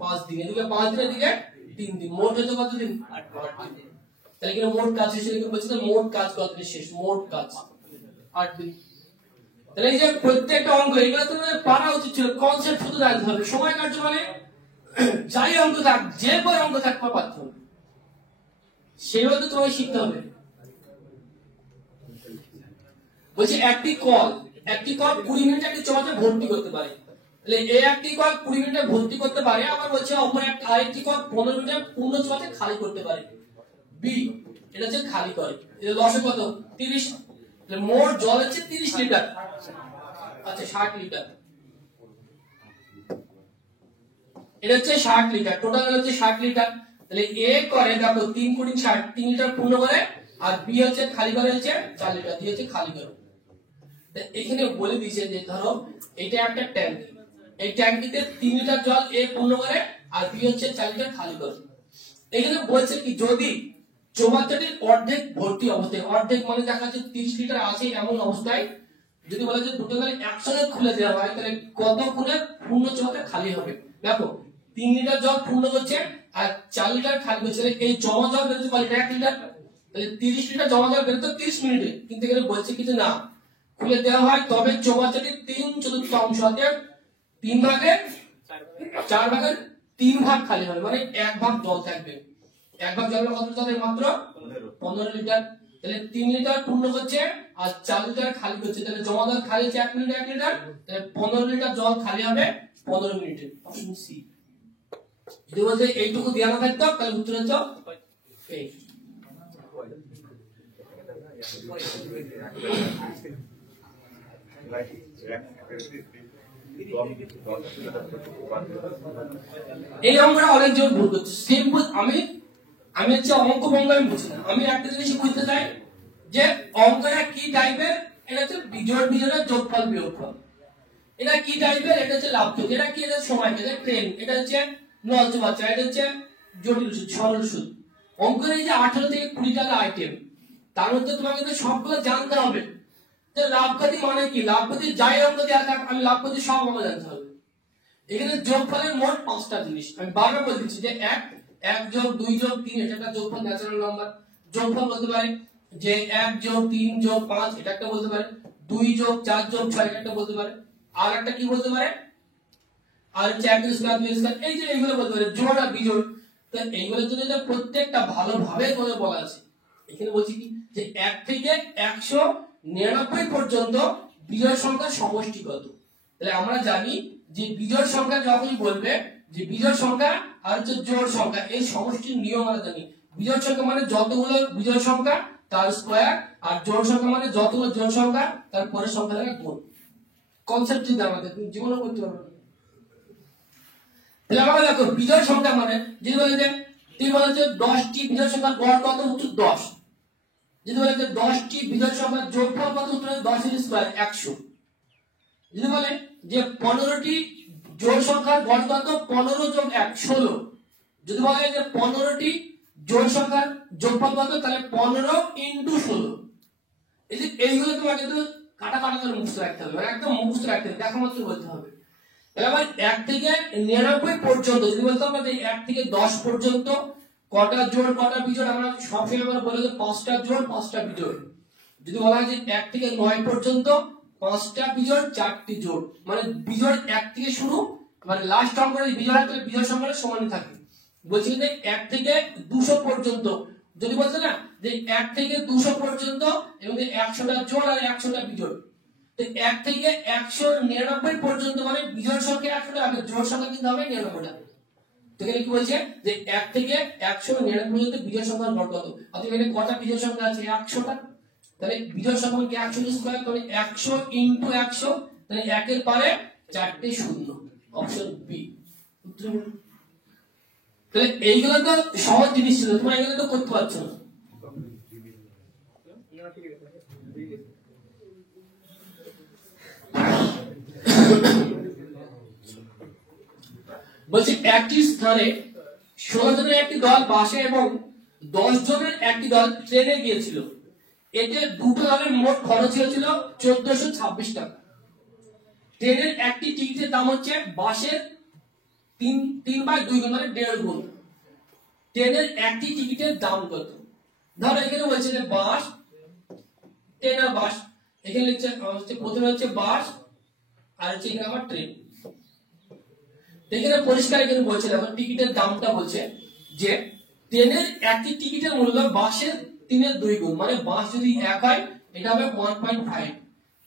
5 দিন, এদিকে 5 দিন এদিকে 3 দিন, মোট হচ্ছে কত দিন 8 দিন। তাহলে কি মোট কাজ শেষ হয়ে বলছে মোট কাজ কত দিন শেষ, মোট কাজ 8 দিন। তাহলে এই যে প্রত্যেকটা অঙ্ক এগুলো তোমাদের পারা উচিত ছিল, কনসেপ্ট শুধু জানতে হবে। সময় কার্য মানে যাই অঙ্ক থাক, যে বই অঙ্ক থাকবে পারতে হবে, সেইভাবে তোমায় শিখতে হবে। বলছে একটি কল 20 মিনিটে একটি চমাচে ভর্তি করতে পারে, তাহলে এই একটি কল 20 মিনিটে ভর্তি করতে পারে, আবার বলছে অপর আরেকটি কল 15 মিনিটে পূর্ণ চমাচে খালি করতে পারে। বি এটা হচ্ছে খালি করে, এটা লসে কত 30, তাহলে মোট জল হচ্ছে 30 লিটার, আচ্ছা 60 লিটার, এটা হচ্ছে 60 লিটার, টোটাল হচ্ছে 60 লিটার। তাহলে এ করে দেখো 3 × 60 3 লিটার পূর্ণ করে, আর বি হচ্ছে খালি করে হচ্ছে 4 লিটার, দিয়ে হচ্ছে খালি করে। এখানে বলে দিয়েছে যে ধরো এটা একটা ট্যাঙ্ক, এই ট্যাঙ্কিতে 3 লিটার জল এ পূর্ণ করে আর বি হচ্ছে 4 লিটার খালি করে। এখানে বলছে কি যদি চৌবাচ্চাটির অর্ধেক ভর্তি অবস্থায়, অর্ধেক মানে দেখা যাচ্ছে 30 লিটার আছে এমন অবস্থায় যদি বলা যায় দুটো গাড়ি একসাথে খুলে দেওয়া হয়, তাহলে কত খুলে পূর্ণ চৌবাচ্চা খালি হবে। দেখো 3 লিটার জল পূর্ণ করছে আর 4 লিটার খালি করছে, এই জমা জল বেরোতে পারে 1 লিটার, তাহলে 30 লিটার জমা জল বেরোতে 30 মিনিটে। কিন্তু এখানে বলছে কিছু না, খুলে দেওয়া হয় তবে চৌবাচ্চাটির 3/4 অংশ, 3 ভাগের 4 ভাগের 3 ভাগ খালি হবে, মানে 1 ভাগ জল থাকবে। 1 ভাগ জল কত লিটার মাত্র 15 লিটার, তাহলে 3 লিটার পূর্ণ করছে আর 4 লিটার খালি করছে, তাহলে জমা জল খালি হচ্ছে 1 মিনিটে 1 লিটার, তাহলে 15 লিটার জল খালি হবে 15 মিনিটে। Option C. যদি বলতে এইটুকু দেওয়া না থাকতো তাহলে উত্তর হচ্ছে এই। এই অঙ্কটা অনেক জন ভুল করছে, সেম ভুল আমি হচ্ছে অঙ্ক বঙ্গ আমি বুঝি না। আমি একটা জিনিস বুঝতে চাই যে অঙ্কটা কি টাইপের, এটা হচ্ছে বিজোড় বিজোড়ের যোগফল বিয়োগফল। এটা কি টাইপের, এটা হচ্ছে লাভযোগ, এটা কি এটা সময়, এটা ট্রেন, এটা হচ্ছে নলচ বাচ্চা, এটা হচ্ছে জটিল সুদ সরল সুদ। অঙ্কের এই যে 18 থেকে 20 টাকা আইটেম, তার মধ্যে তোমাকে তো সবগুলো জানতে হবে যে লাভঘাতী মানে কি, লাভঘাতী যাই অঙ্ক দেওয়া থাক আমি লাভঘাতী সব অঙ্ক জানতে হবে। এখানে যোগফলের মোট 5টা জিনিস আমি বারবার বলে দিচ্ছি যে 1 যোগ 2 যোগ 3 এটা একটা যোগফল, ন্যাচারাল নাম্বার। যোগফল বলতে পারে যে 1 যোগ 3 যোগ 5 এটা একটা বলতে পারে, 2 যোগ 4 যোগ 6 এটা একটা বলতে পারে, আর একটা কি বলতে পারে আর হচ্ছে 1 স্কয়ার 2 স্কয়ার, এই যে এইগুলো বলতে পারে জোড় আর বিজোড়। তো এইগুলোর জন্য যে প্রত্যেকটা ভালোভাবে করে বলা আছে। এখানে বলছি কি যে 1 থেকে 199 পর্যন্ত বিজোড় সংখ্যার সমষ্টি কত। তাহলে আমরা জানি যে বিজোড় সংখ্যা যখনই বলবে যে বিজোড় সংখ্যা আর হচ্ছে জোড় সংখ্যা এই সমষ্টির নিয়ম আমরা জানি। বিজোড় সংখ্যা মানে যতগুলো বিজোড় সংখ্যা তার স্কয়ার, আর জোড় সংখ্যা মানে যতগুলো জোড় সংখ্যা তার পরের সংখ্যা দ্বারা গুণ। কনসেপ্ট চিন্তা আমাদের জীবনে করতে হবে। তাহলে আমরা দেখো বিজোড় সংখ্যা মানে যদি বলে যে তুমি বলে যে 10টি বিজোড় সংখ্যার গড় কত, উত্তর 10। যদি বলে যে 10টি বিজোড় সংখ্যার যোগফল কত, উত্তর 10 এর স্কয়ার 100। যদি বলে যে 15টি জোড় সংখ্যার গড় কত, 15 যোগ 1 16। যদি বলে যে 15টি জোড় সংখ্যার যোগফল কত, তাহলে 15 × 16। এই যে এইগুলো তোমাকে তো কাটা কাটা করে মুখস্থ রাখতে হবে, মানে একদম মুখস্থ রাখতে হবে, দেখা মাত্র বলতে হবে। এবার 1 থেকে 99 পর্যন্ত যদি বলতে হবে যে 1 থেকে 10 পর্যন্ত কটা জোড় কটা বিজোড়, আমরা সবসময় আমরা বলে যে 5টা জোড় 5টা বিজোড়। যদি বলা হয় যে 1 থেকে 9 পর্যন্ত 5টা বিজোড় 4টি জোড়, মানে বিজোড় 1 থেকে শুরু, মানে লাস্ট অঙ্কের বিজোড় একটা বিজোড় সংখ্যার সমান থাকে। বলছি যে 1 থেকে 200 পর্যন্ত যদি বলতে না যে 1 থেকে 200 পর্যন্ত এবং 100টা জোড় আর 100টা বিজোড়। তো 1 থেকে 199 পর্যন্ত মানে বিজোড় সংখ্যা 100টা আর জোড় সংখ্যা কিন্তু হবে 99টা। তো এখানে কি বলছে যে 1 থেকে 199 পর্যন্ত বিজোড় সংখ্যার গড় কত, অর্থাৎ এখানে কটা বিজোড় সংখ্যা আছে 100টা। তাহলে বিজোড় সংখ্যা কি 100 স্কয়ার, তাহলে 100 × 100, তাহলে 1 এর পারে চারটে শূন্য, অপশন বি। তাহলে এইগুলো তো সহজ জিনিস ছিল, তোমরা এগুলো তো করতে পারছো না। বলছি একটি স্থানে 16 জনের একটি দল বাসে এবং 10 জনের একটি দল ট্রেনে গিয়েছিল। এতে দুটো দলের মোট খরচ হয়েছিল 1426 টাকা। ট্রেনের একটি টিকিটের দাম হচ্ছে বাসের 3/2 গুণ, মানে 1.5 গুণ। ট্রেনের একটি টিকিটের দাম কত? ধরো এখানে বলছে যে বাস, ট্রেন আর বাস, এখানে হচ্ছে প্রথমে হচ্ছে বাস আর হচ্ছে এখানে আমার ট্রেন। এখানে পরিষ্কার এখানে বলছে দেখো টিকিটের দামটা বলছে যে ট্রেনের একটি টিকিটের মূল্য বাসের 3/2 গুণ, মানে বাস যদি 1 হয় এটা হবে 1.5,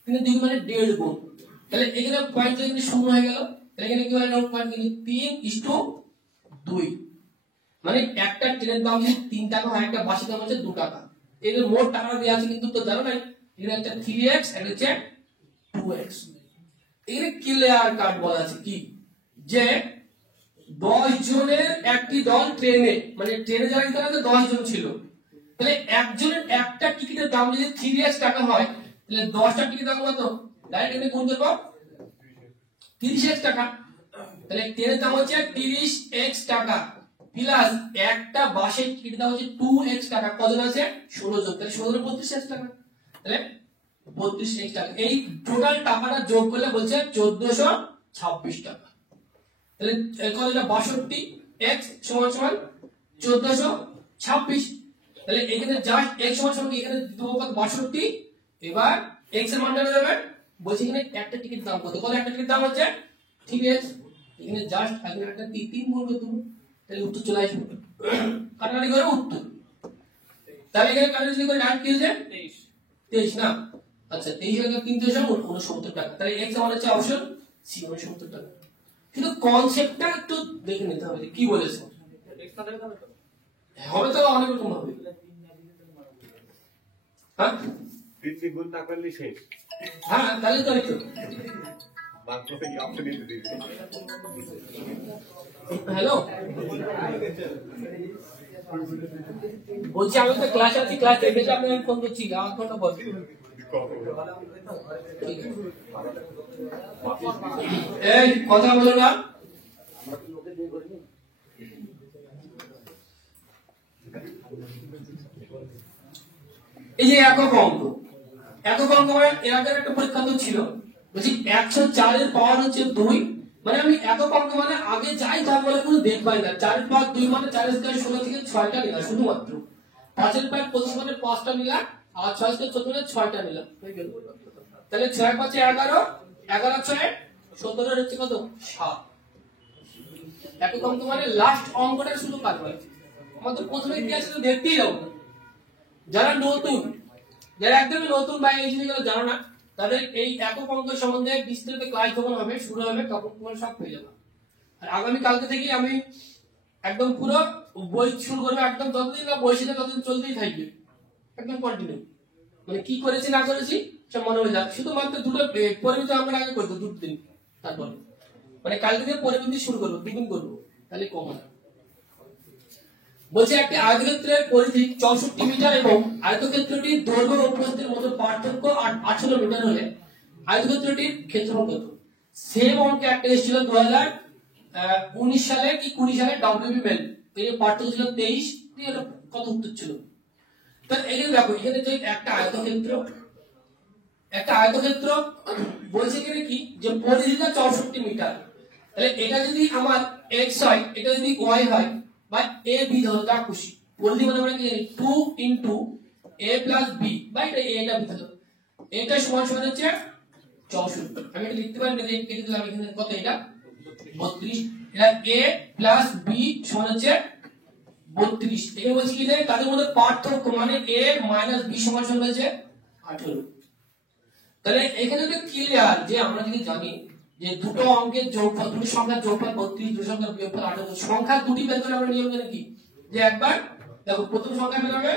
3/2 মানে 1.5 গুণ। তাহলে এখানে পয়েন্ট যদি শূন্য হয়ে গেল, তাহলে এখানে কি হয় নোট পয়েন্ট কিন্তু 3:2, মানে একটা ট্রেনের দাম যদি 3 টাকা হয়, একটা বাসের দাম হচ্ছে 2 টাকা। এদের মোট টাকা দেওয়া আছে কিন্তু তো জানো না, এখানে একটা 3x আর হচ্ছে 2x। এখানে ক্লিয়ার কাট বলা আছে কি যে 10 জনের একটি দল ট্রেনে, মানে ট্রেনে যারা গেছিল 10 জন ছিল, তাহলে একজনের একটা টিকিটের দাম যদি 3x টাকা হয়, তাহলে 10টা টিকিটের দাম কত? ডাইরেক্ট এখানে গুণ করব 30x টাকা। তাহলে ট্রেনের দাম হচ্ছে 30x টাকা প্লাস একটা বাসের টিকিটের দাম হচ্ছে 2x টাকা। কজন আছে? 16 জন, তাহলে 16 32x টাকা, তাহলে 32x টাকা। এই টোটাল টাকাটা যোগ করলে বলছে 1426 টাকা। তাহলে কত এটা 62x সমান সমান 1426। তাহলে এখানে জাস্ট x সমান সমান এখানে দেবো কত? 62। এবার x এর মানটা বের হবে, বলছি এখানে একটা টিকিট দাম কত? কত একটা টিকিট দাম হচ্ছে 3x। এখানে জাস্ট এখানে একটা 3 গুণ করে দেবো, তাহলে উত্তর চলে আসবে। কাটাকাটি করে উত্তর, তাহলে এখানে কাটাকাটি করে ডান কি হচ্ছে 23 না? আচ্ছা 23 এর 3 টাকা, তাহলে x সমান হচ্ছে অপশন সি 69 টাকা। কিন্তু কনসেপ্টটা একটু দেখে নিতে হবে কি বলেছে। হবে তো অনেক রকম হবে। হ্যাঁ 3 গুণ না করলে শেষ। হ্যাঁ তাহলে তো হয়তো হ্যালো, বলছি আমি তো ক্লাস আছি, ক্লাস দেখে আপনি আমি ফোন করছি, আমার ফোনটা বল। এই কথা বলো না। এই যে একক অঙ্ক, একক অঙ্ক মানে এর আগের একটা পরীক্ষা তো ছিল, বলছি 104 এর পাওয়ার হচ্ছে 2, মানে আমি একক অঙ্ক মানে আগে যাই তা বলে কোনো দেখবাই না। 4 এর পাওয়ার 2 মানে 4 স্কয়ার 16 থেকে 6টা নিলাম শুধুমাত্র, 5 এর পাওয়ার 25 মানে 5টা নিলাম, আর 6 স্কয়ার 14 মানে 6টা নিলাম, হয়ে গেল। তাহলে 6 5 11, 11 6 17 হচ্ছে কত? 7। একক অঙ্ক মানে লাস্ট অঙ্কটা শুধু কাটবে, আমাদের প্রথমে কি আছে তো দেখতেই যাবো না। যারা নতুন, যারা একদমই নতুন বা এই জিনিসগুলো জানো না, তাদের এই একক অঙ্ক সম্বন্ধে বিস্তারিত ক্লাস যখন হবে শুরু হবে তখন তোমার সব পেয়ে যাবে। আর আগামী কালকে থেকে আমি একদম পুরো বই শুরু করবো, একদম যতদিন না বই শেখা ততদিন চলতেই থাকবে, একদম কন্টিনিউ। মানে কি করেছি না করেছি সব মনে হয়ে যাবে, শুধুমাত্র দুটো পরিমিত আমরা আগে করবো 2 দিন, তারপর মানে কালকে থেকে পরিমিতি শুরু করবো, 2 দিন করবো, তাহলে কম হয়। বলছে একটি আয়তক্ষেত্রের পরিধি 64 মিটার এবং আয়তক্ষেত্রটির দৈর্ঘ্য ও প্রস্থের মধ্যে পার্থক্য 18 মিটার হলে আয়তক্ষেত্রটির ক্ষেত্রফল কত? সেম অঙ্কে একটা এসেছিল 2019 সালে কি 20 সালে ডব্লিউবি মেল, এর পার্থক্য ছিল 23, এর কত উত্তর ছিল? তাহলে এখানে দেখো এখানে যে একটা আয়তক্ষেত্র বলছে এখানে কি যে পরিধিটা 64 মিটার, তাহলে এটা যদি আমার x হয়, এটা যদি y হয় বা a b ধরো যা খুশি, পরিধি মানে আমরা কি জানি 2 ইনটু a প্লাস b, বা এটা b ধরো, এটা সমান সমান হচ্ছে 64। আমি এটা লিখতে পারি না, কেটে দিলাম এখানে কত, এটা 32, এটা a প্লাস b সমান হচ্ছে 32। এখানে বলছি কি যে তাদের মধ্যে পার্থক্য মানে a মাইনাস b সমান সমান হচ্ছে 18। তাহলে এখানে তো ক্লিয়ার যে আমরা যদি জানি যে দুটো অঙ্কের যোগফল, দুটো সংখ্যার যোগফল 32, দুটো সংখ্যার বিয়োগফল 18, সংখ্যা দুটি বের করে আমরা নিয়ম জানি কি যে একবার দেখো প্রথম সংখ্যা বের হবে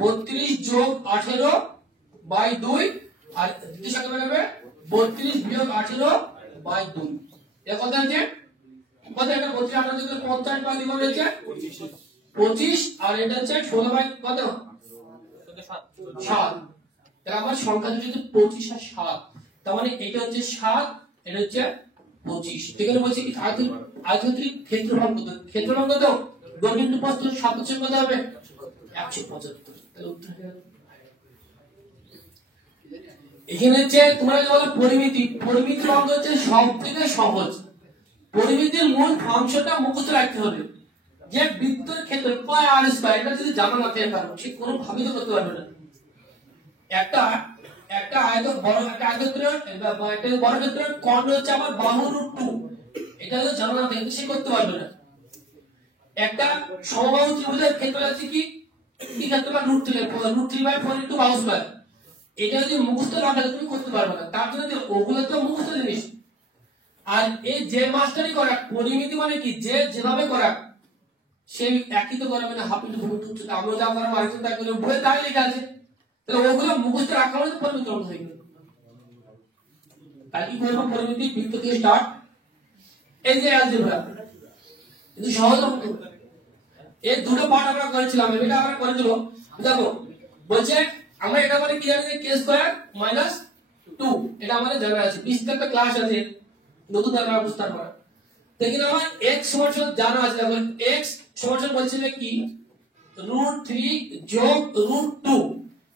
32 যোগ 18 বাই 2, আর দ্বিতীয় সংখ্যা বের হবে 32 বিয়োগ 18 বাই 2 এর কথা আছে কত এটা 32 18 থেকে 50 বাই দ্বিগুণ হচ্ছে 25 আর এটা হচ্ছে 16 বাই কত 7 তাহলে আমার সংখ্যা যদি 25 আর 7 তার মানে এটা হচ্ছে 7 এটা হচ্ছে 25 এখানে বলছে কি আয়তক্ষেত্রের ক্ষেত্রফল কত ক্ষেত্রফল কত দৈর্ঘ্য ইনটু প্রস্থ 7 হচ্ছে কত হবে 175 তাহলে উত্তর হয়ে গেল এখানে হচ্ছে তোমরা যে বলো পরিমিতির অঙ্ক হচ্ছে সবথেকে সহজ পরিমিতির মূল ফাংশনটা মুখস্থ রাখতে হবে যে বৃত্তের ক্ষেত্রফল আর স্কয়ার এটা যদি জানা না থাকে কারণ সে কোনো ভাবে তো করতে পারবে না একটা একটা আয়তক্ষেত্রের একটা বড় ক্ষেত্রের কর্ণ হচ্ছে আমার বাহু √2 এটা যদি জানা না থাকে সে করতে পারবে না একটা সমবাহু ত্রিভুজের ক্ষেত্র আছে কি ক্ষেত্রফল √3/4 ইনটু বাহু স্কয়ার এটা যদি মুখস্থ না থাকে তুমি করতে পারবে না তার জন্য ওগুলো তো মুখস্থ জিনিস আর এই যে মাস্টারই করা পরিমিতি মানে কি যে যেভাবে করা সেই একই তো করাবে না হাফ ইনটু √2 আমরা যা করা আরেকজন তাই করে বইয়ে তাই লেখা আছে তাহলে ওগুলো মুখস্থ রাখা মানে পরিমিতি অঙ্ক হয়ে গেল তাই কি করব পরিমিতি বৃত্ত থেকে স্টার্ট এই যে অ্যালজেব্রা কিন্তু সহজ অঙ্ক এই দুটো পার্ট আমরা করেছিলাম এটা আমরা করেছিল দেখো বলছে আমরা এটা মানে কি জানি যে k স্কয়ার মাইনাস 2 এটা আমাদের জানা আছে 20 টা ক্লাস আছে নতুন ধারণা বুঝতে পারবা দেখেন আমার x সমান জানা আছে দেখো x সমান বলছে যে কি √3 যোগ √2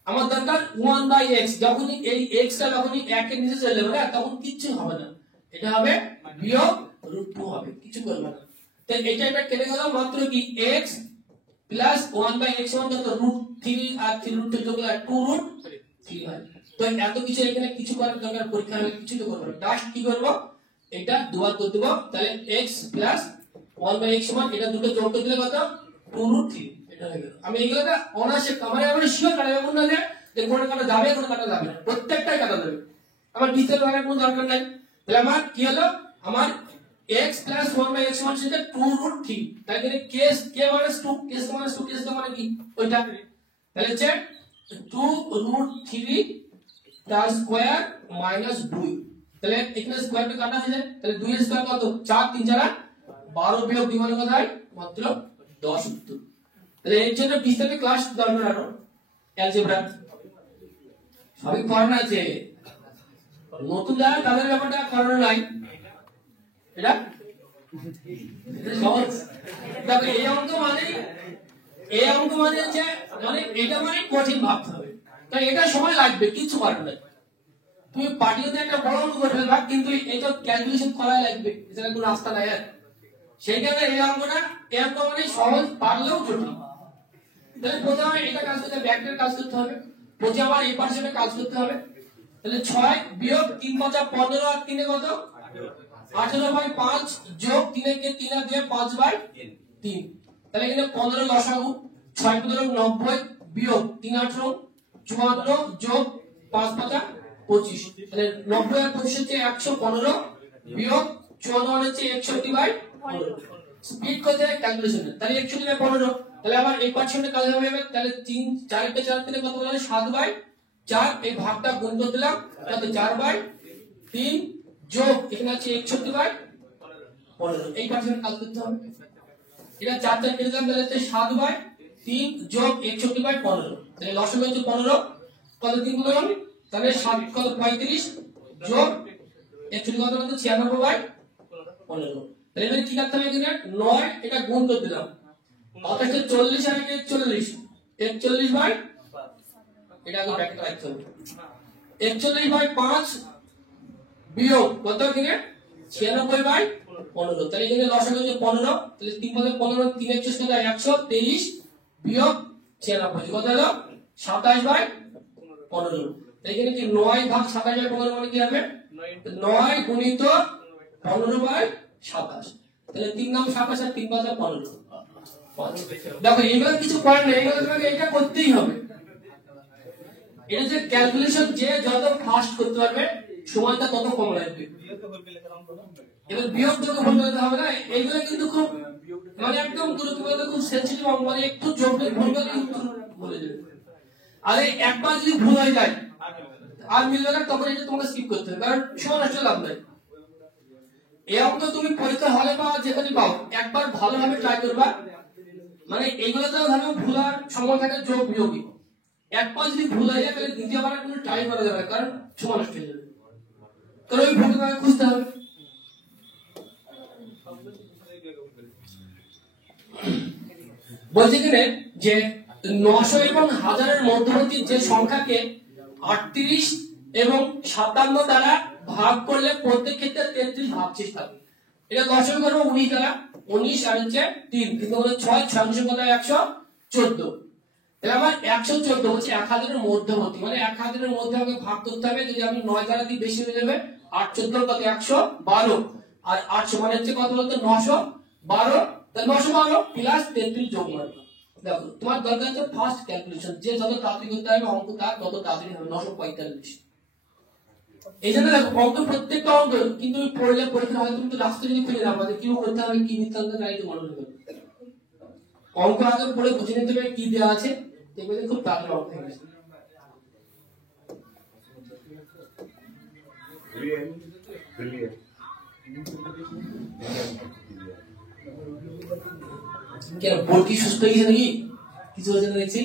আমার দরকার 1/x যখন এই x টা যখন 1 এর নিচে চলে যাবে না তখন কিচ্ছু হবে না এটা হবে বিয়োগ √2 হবে কিছু করবে না তাই এটা কেটে গেল মাত্র কি x প্লাস 1/x সমান কত √3 আর 3 যোগ করলে 2√3 হয় তো এত কিছু এখানে কিছু করার দরকার পরীক্ষা হলে কিছু তো করব না লাস্ট কি করব এটা দুবার করে দেব তাহলে x প্লাস 1/x সমান এটা দুটো যোগ করে দিলে কত 2√3 এটা হয়ে গেল আমি এগুলোটা অনার্সে ক্যামেরা আমরা শিওর কাটা যাবে না যে কোন কাটা যাবে কোন কাটা যাবে না প্রত্যেকটাই কাটা যাবে আমার বিস্তারিত করার কোনো দরকার নাই তাহলে আমার কি হলো আমার x plus 1/x সমান সেটা 2√3 তাই এখানে k minus 2 k minus 2 k মানে কি ওইটা তাহলে হচ্ছে 2√3 তার স্কয়ার মাইনাস 2 তাহলে এখানে স্কয়ারটা কাটা হয়ে যায় তাহলে 2 এর স্কয়ার কত 4 3 4 12 বিয়োগ 2 মানে কত হয় মাত্র 10 উত্তর তাহলে এর জন্য বিস্তারিত ক্লাস দরকার আরো অ্যালজেব্রা সবই করানো আছে নতুন যারা তাদের ব্যাপারটা করানো নাই এটা সহজ দেখো এই অঙ্ক মানে হচ্ছে মানে এটা মানে কঠিন ভাবতে হবে তাই এটা সময় লাগবে কিছু করার নাই তুমি পাটিতে একটা বড় অঙ্ক করে ফেলবা কিন্তু এটা ক্যালকুলেশন করা লাগবে এছাড়া কোনো রাস্তা নাই আর সেই কারণে এই অঙ্ক মানে সহজ পারলেও জটিল তাহলে প্রথমে এটা কাজ করতে হবে ব্যাকের কাজ করতে হবে প্রথমে আমার এই পাশে কাজ করতে হবে তাহলে 6 বিয়োগ 3 5 15 আর 3 এ কত 18/5 যোগ 3 কে 3 আর 2 5/3 তাহলে এখানে 15 লসাগু 6 15 90 বিয়োগ 3 18 54 যোগ 5 5 25 তাহলে 90 আর 25 হচ্ছে 115 বিয়োগ 54 হচ্ছে 61/15 স্পিড কত হয় ক্যালকুলেশনে তাহলে 61/15 তাহলে আবার এই পার্সেন্টে কাজ হবে তাহলে 3 4 কে 4 থেকে কত হলো 7/4 এই ভাগটা গুণ করে দিলাম তাহলে 4/3 যোগ এখানে আছে 61/15 এই পার্সেন্ট কাজ করতে হবে এটা 4 4 কেটে দিলাম তাহলে হচ্ছে 7/3 যোগ 61/15 তাহলে লসাগু হচ্ছে 15 কত 3 গুণ তাহলে 7 কত 35 যোগ 61 কত হচ্ছে 96/15 তাহলে এখানে কি করতে হবে এখানে 9 এটা গুণ করে দিলাম অর্থাৎ 40 আর 41 41 এটা আগে ব্র্যাকেট রাখতে হবে 41/5 বিয়োগ কত এখানে 96/15 তাহলে এখানে লসাগু হচ্ছে 15 তাহলে 3 ভাগে 15 3 এর চেষ্টা 123 বিয়োগ 96 কত হলো 27/15 তাহলে এখানে কি 9 ভাগ 27/15 মানে কি হবে 9 গুণিত 15/27 তাহলে 3 নাম 27 আর 3 5 15 দেখো এইগুলো কিছু করার নেই এগুলো তোমাকে এটা করতেই হবে এটা যে ক্যালকুলেশন যে যত ফাস্ট করতে পারবে সময়টা তত কম লাগবে এবার বিয়োগ যোগ ভুল করতে হবে না এইগুলো কিন্তু খুব মানে একদম গুরুত্বপূর্ণ খুব সেনসিটিভ অঙ্ক মানে একটু যোগ ভুল করলে উত্তর বলে যাবে আরে একবার যদি ভুল হয়ে যায় আর মিলবে না তখন এটা তোমাকে স্কিপ করতে হবে কারণ সময় নষ্ট লাভ নাই এই অঙ্ক তুমি পরীক্ষা হলে পাও যেখানে পাও একবার ভালোভাবে ট্রাই করবা, মানে এইগুলোতে ধরো ভুল হওয়ার সময় থাকে যোগ বিয়োগই, একবার যদি ভুল হয়ে যায় তাহলে দ্বিতীয়বার আর কোনো ট্রাই করা যাবে না, কারণ সময় নষ্ট হয়ে যাবে, কারণ ওই ভুলটাকে খুঁজতে হবে। বলছে কিনে যে 900 এবং 1000 মধ্যবর্তী যে সংখ্যাকে 38 এবং 57 দ্বারা ভাগ করলে প্রত্যেক ক্ষেত্রে 33 ভাগশেষ থাকে। এটা 10 করবো 19 দ্বারা, 19 আর হচ্ছে 3, কিন্তু হলো 6, 6 কত 114। তাহলে আমার 114 হচ্ছে 1000 এর মধ্যবর্তী, মানে 1000 এর মধ্যে আমাকে ভাগ করতে হবে। যদি আমি 9 দ্বারা দিই বেশি হয়ে যাবে, 8 14 কত 112, আর 800 মানে হচ্ছে কত বলতো 912, তাহলে 912 প্লাস 33 যোগ করবে। দেখো তোমার দরকার হচ্ছে ফার্স্ট ক্যালকুলেশন, যে যত তাড়াতাড়ি করতে হবে অঙ্ক তার তত তাড়াতাড়ি হবে। 945। এই জন্য দেখো অঙ্ক প্রত্যেকটা অঙ্ক কিন্তু পড়লে পরীক্ষা হয়, তুমি তো রাস্তা যদি খুঁজে নাও যে কি করতে হবে কি নিতান্ত তাই তো মনে হবে। অঙ্ক আগে পড়ে বুঝে নিতে হবে কি দেওয়া আছে, দেখবে খুব তাড়াতাড়ি অঙ্ক হয়ে গেছে। কেন বোর্ড কি সুস্থ হয়ে গেছে নাকি কিছু হচ্ছে না দেখছি?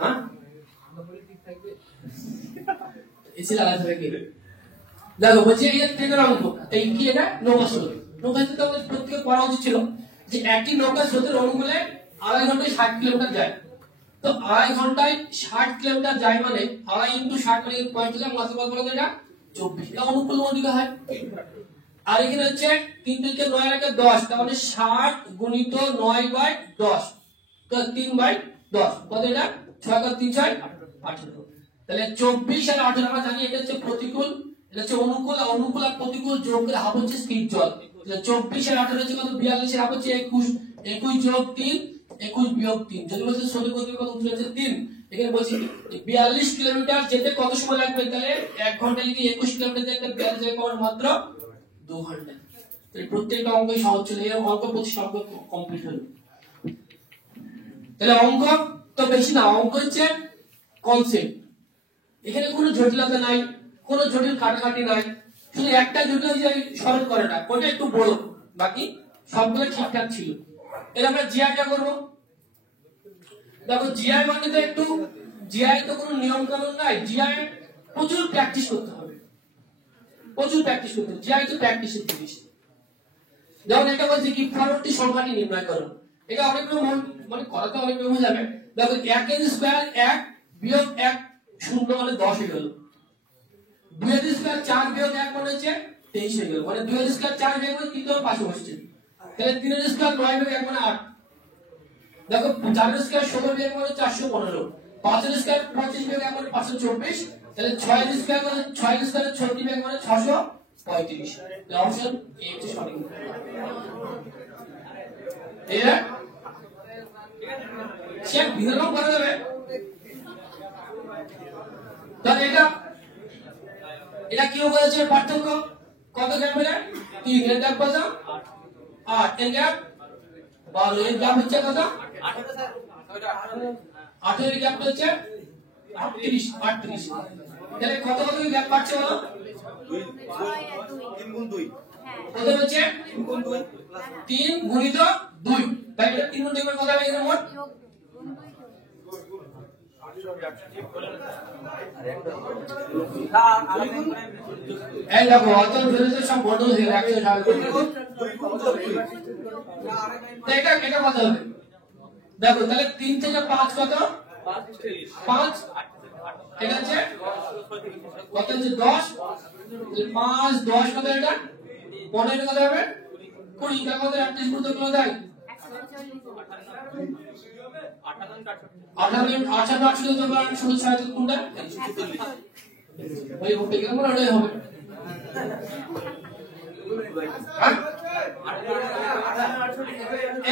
হ্যাঁ এসে লাগাতে হবে কি? দেখো বলছি এই ট্রেনের অঙ্ক, এই কি এটা নৌকা স্রোত। নৌকা স্রোত আমাদের প্রত্যেকে পড়া উচিত ছিল যে একটি নৌকা স্রোতের অনুকূলে 2.5 ঘন্টায় 60 কিলোমিটার যায়। তো 2.5 ঘন্টায় 60 কিলোমিটার যায় মানে 2.5 ইন্টু 60 মানে পয়েন্ট দিলাম, মাত্র কত বলতো এটা 24, এটা অনুকূল মৌলিকা হয়। আর এখানে হচ্ছে 3 থেকে 9 এর 10, তার মানে 60 গুণিত 9/10, তো 3/10 কত এটা 6 × 3 = 18। তাহলে 24 আর 18 আমরা জানি এটা হচ্ছে প্রতিকূল, এটা হচ্ছে অনুকূল, আর অনুকূল আর প্রতিকূল যোগ করে হাফ হচ্ছে স্থির জল। তাহলে 24 আর 18 হচ্ছে কত 42, এর হাফ হচ্ছে 21, 21 যোগ 3 21 বিয়োগ 3। যদি বলছে সঠিক উত্তর কত উত্তর হচ্ছে 3। এখানে বলছি 42 কিলোমিটার যেতে কত সময় লাগবে, তাহলে 1 ঘন্টায় যদি 21 কিলোমিটার যেতে 42 এর পাওয়ার মাত্র 2 ঘন্টা। তাহলে প্রত্যেকটা অঙ্কই সহজ ছিল, এই অঙ্ক প্রতি অঙ্ক কমপ্লিট হলো। তাহলে অঙ্ক তো বেশি না, অঙ্ক হচ্ছে কনসেপ্ট, এখানে কোনো জটিলতা নাই, কোনো জটিল কাটাকাটি নাই, শুধু একটা জটিল সরল করাটা ওটা একটু বড়, বাকি সবগুলো ঠিকঠাক ছিল। এবার আমরা জিআইটা করব। দেখো জিআই মানে তো একটু, জিআই তো কোনো নিয়ম কানুন নাই, জিআই প্রচুর প্র্যাকটিস করতে হবে, প্রচুর প্র্যাকটিস করতে হবে। জিআই তো প্র্যাকটিসের জিনিস। যেমন এটা বলছে কি পরবর্তী সংখ্যাটি নির্ণয় করো, এটা অনেক মানে করাতে অনেক হয়ে যাবে। দেখো 1 এর স্কয়ার 1 বিয়োগ 1 0 মানে 10 হয়ে গেল। 2 এর স্কয়ার 4 বিয়োগ 1 মানে হচ্ছে 23 হয়ে গেল, মানে 2 এর স্কয়ার 4 বিয়োগ মানে 3 পাশে বসছে। তাহলে 3 এর স্কয়ার 9 বিয়োগ 1 মানে 8। দেখো 4 এর স্কয়ার 16 বিয়োগ মানে 415, 5 এর স্কয়ার 25 বিয়োগ 1 মানে 524, তাহলে 6 এর স্কয়ার মানে 6 এর স্কয়ার 36 বিয়োগ মানে 635। অপশন এ হচ্ছে সঠিক। এরা সে ভিন্ন করা যাবে। তাহলে এটা কি বলেছে পার্থক্য কত গ্যাপ এটা 3 এর গ্যাপ কত 8 এর গ্যাপ 12 এর গ্যাপ হচ্ছে কত 18 এর গ্যাপ হচ্ছে 38 তাহলে কত কত গ্যাপ পাচ্ছে বলো 3 গুণ 2 কত হচ্ছে 3 গুণ 2 3 গুণিত 2, তাই এটা 3 গুণ 2 এর কত হবে এর মোট এই দেখো অত বেরোতে সব বড় হয়ে গেল, একশো স্বাভাবিক এটা কত হবে দেখো, তাহলে 3 থেকে 5 কত 5, এটা হচ্ছে কত হচ্ছে 10, 5 10 কত এটা 15 কত হবে 20, এটা কত 38 গুণ কত দেয় 88 তো বলেন 16 কোনটা ওই হবে কেন ওটাই হবে।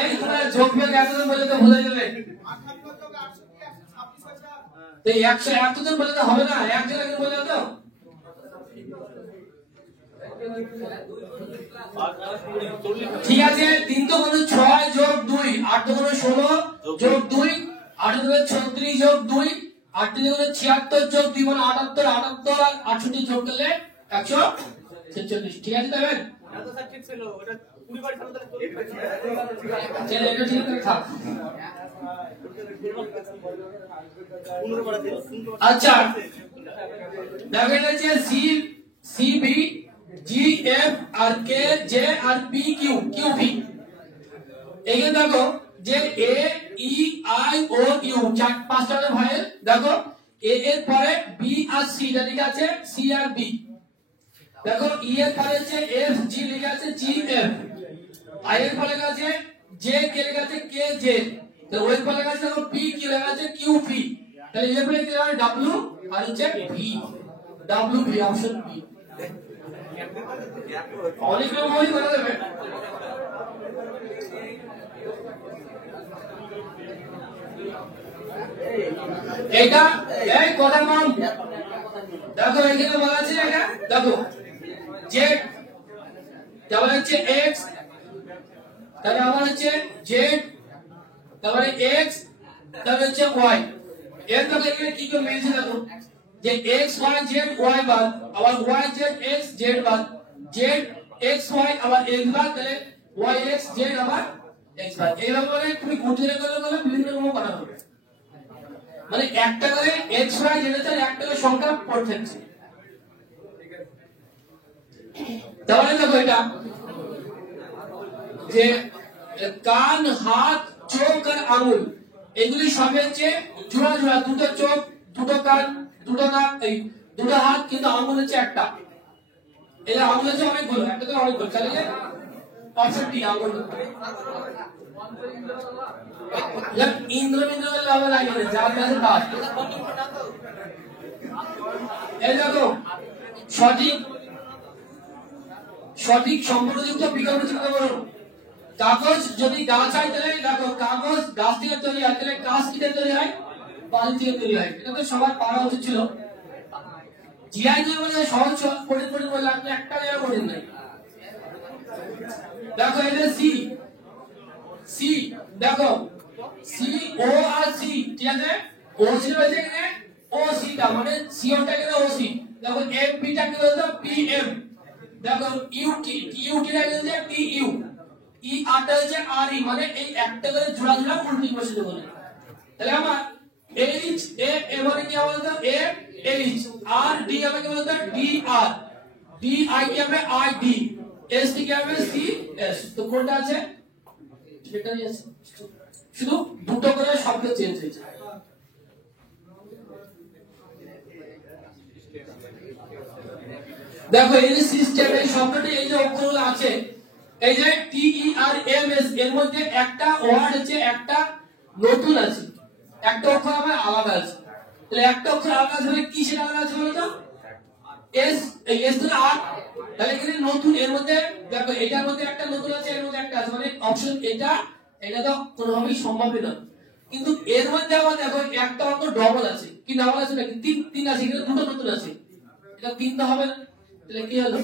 এই তোমরা যোগ বিয়োগ এতদিন বলে তো ভুলে গেলে, এই 100 এতদিন বলে তো হবে না, এক জায়গায় বলে তো ঠিক আছে। 3 তো গুণ 6 যোগ 2, 8 তো গুণ 16 যোগ 2, 8 তো 36 যোগ 2, 8 গুণে 76 যোগ 2 মানে 78, 78 আর 68 যোগ করলে 146। ঠিক আছে দেবেন? এত স্যার ঠিক ছিল ওটা 20 বার খেলো তাহলে চল এটা ঠিক করে থাক। 15 বার দিল। আচ্ছা দেখো এটা হচ্ছে C C B G F R K J R P Q Q P. এখানে দেখো যে এ ই আই ও ইউ চার পাঁচটা ভয়েল। দেখো এ এর পরে বি আর সি এটা লেখা আছে সি আর বি। দেখো ই এর পরে আছে এফ জি লেখা আছে জি এফ। আই এর পরে লেখা আছে জে কে লেখা আছে কে জে। তো ওই পরে লেখা আছে দেখো পি কি লেখা আছে কিউ পি। তাহলে এর পরে কি হবে ডব্লিউ আর হচ্ছে V. W V option B. অনেক রকম হয়ে করা যাবে। এটা এই কথা মান দেখো এখানে বলা আছে এটা দেখো জেড তারপর হচ্ছে এক্স তারপর হচ্ছে জেড তারপরে এক্স তারপর হচ্ছে ওয়াই। এর তো এখানে কি কি মিলছে দেখো যে এক্স ওয়াই জেড ওয়াই বাদ আবার ওয়াই জেড এক্স জেড বাদ জেড এক্স ওয়াই আবার এক্স বাদ তাহলে ওয়াই এক্স জেড আবার এক্স বাদ। এইভাবে করে তুমি গুটিয়ে গেলে বিভিন্ন রকম করা হবে। মানে একটা করে এক্স ওয়াই জেড এর একটা করে সংখ্যা পড়ে থাকছে। তাহলে দেখো এটা যে কান হাত চোখ আর আঙুল এগুলি সবই হচ্ছে জোড়া জোড়া। দুটো চোখ দুটো কান দুটো নাক এই দুটো হাত কিন্তু আঙুল হচ্ছে একটা। এটা আঙুল হচ্ছে অনেকগুলো একটা করে অনেকগুলো। তাহলে অপশন ডি আঙুল। ইন্দ্র বিন্দ্র লাগে না যার কাছে কাজ। এই দেখো সঠিক সঠিক সম্পর্কযুক্ত বিকল্প চিন্তা করুন। কাগজ যদি গাছ হয় তাহলে দেখো কাগজ গাছ থেকে তৈরি হয় তাহলে কাজ কি থেকে তৈরি হয় বালি থেকে তৈরি হয়। এটা তো সবার পারা উচিত ছিল। জিআই যদি বলে সহজ কঠিন কঠিন বলে আপনি একটা জায়গা কঠিন নাই। দেখো এটা সি সি দেখো সি ও আর সি ঠিক আছে। ও সি রয়েছে এখানে ও সি টা মানে সি ওটা এখানে ও সি। দেখো এম পি টা কি বলতো পি এম। দেখো ইউ টি ইউ টি টা হচ্ছে টি ইউ ই আর টা হচ্ছে আর ই মানে এই একটা করে জোড়া জোড়া উল্টো বসে দেবো। তাহলে আমার এইচ এ মানে কি বলতো এ এইচ আর ডি হবে কি বলতো ডি আর ডি আই কি হবে আই ডি এস টি কি হবে সি এস। তো কোনটা আছে সেটাই আছে শুধু দুটো করে শব্দ চেঞ্জ হয়েছে। দেখো এই যে সিস্টেম এই শব্দটি এই যে অক্ষরগুলো আছে এই যে টি ই আর এম এস এর মধ্যে একটা ওয়ার্ড আছে একটা নতুন আছে একটা অক্ষর আমার আলাদা আছে। তাহলে একটা অক্ষর আলাদা আছে মানে কি সেটা আলাদা আছে বলো তো এস এই এস তো আর। তাহলে এখানে নতুন এর মধ্যে দেখো এটার মধ্যে একটা নতুন আছে এর মধ্যে একটা আছে মানে অপশন এটা এটা তো কোনোভাবেই সম্ভব না। কিন্তু এর মধ্যে আবার দেখো একটা অঙ্ক ডবল আছে কি ডবল আছে নাকি তিন তিন আছে এখানে দুটো নতুন আছে এটা তিনটা হবে না। তাহলে কি হলো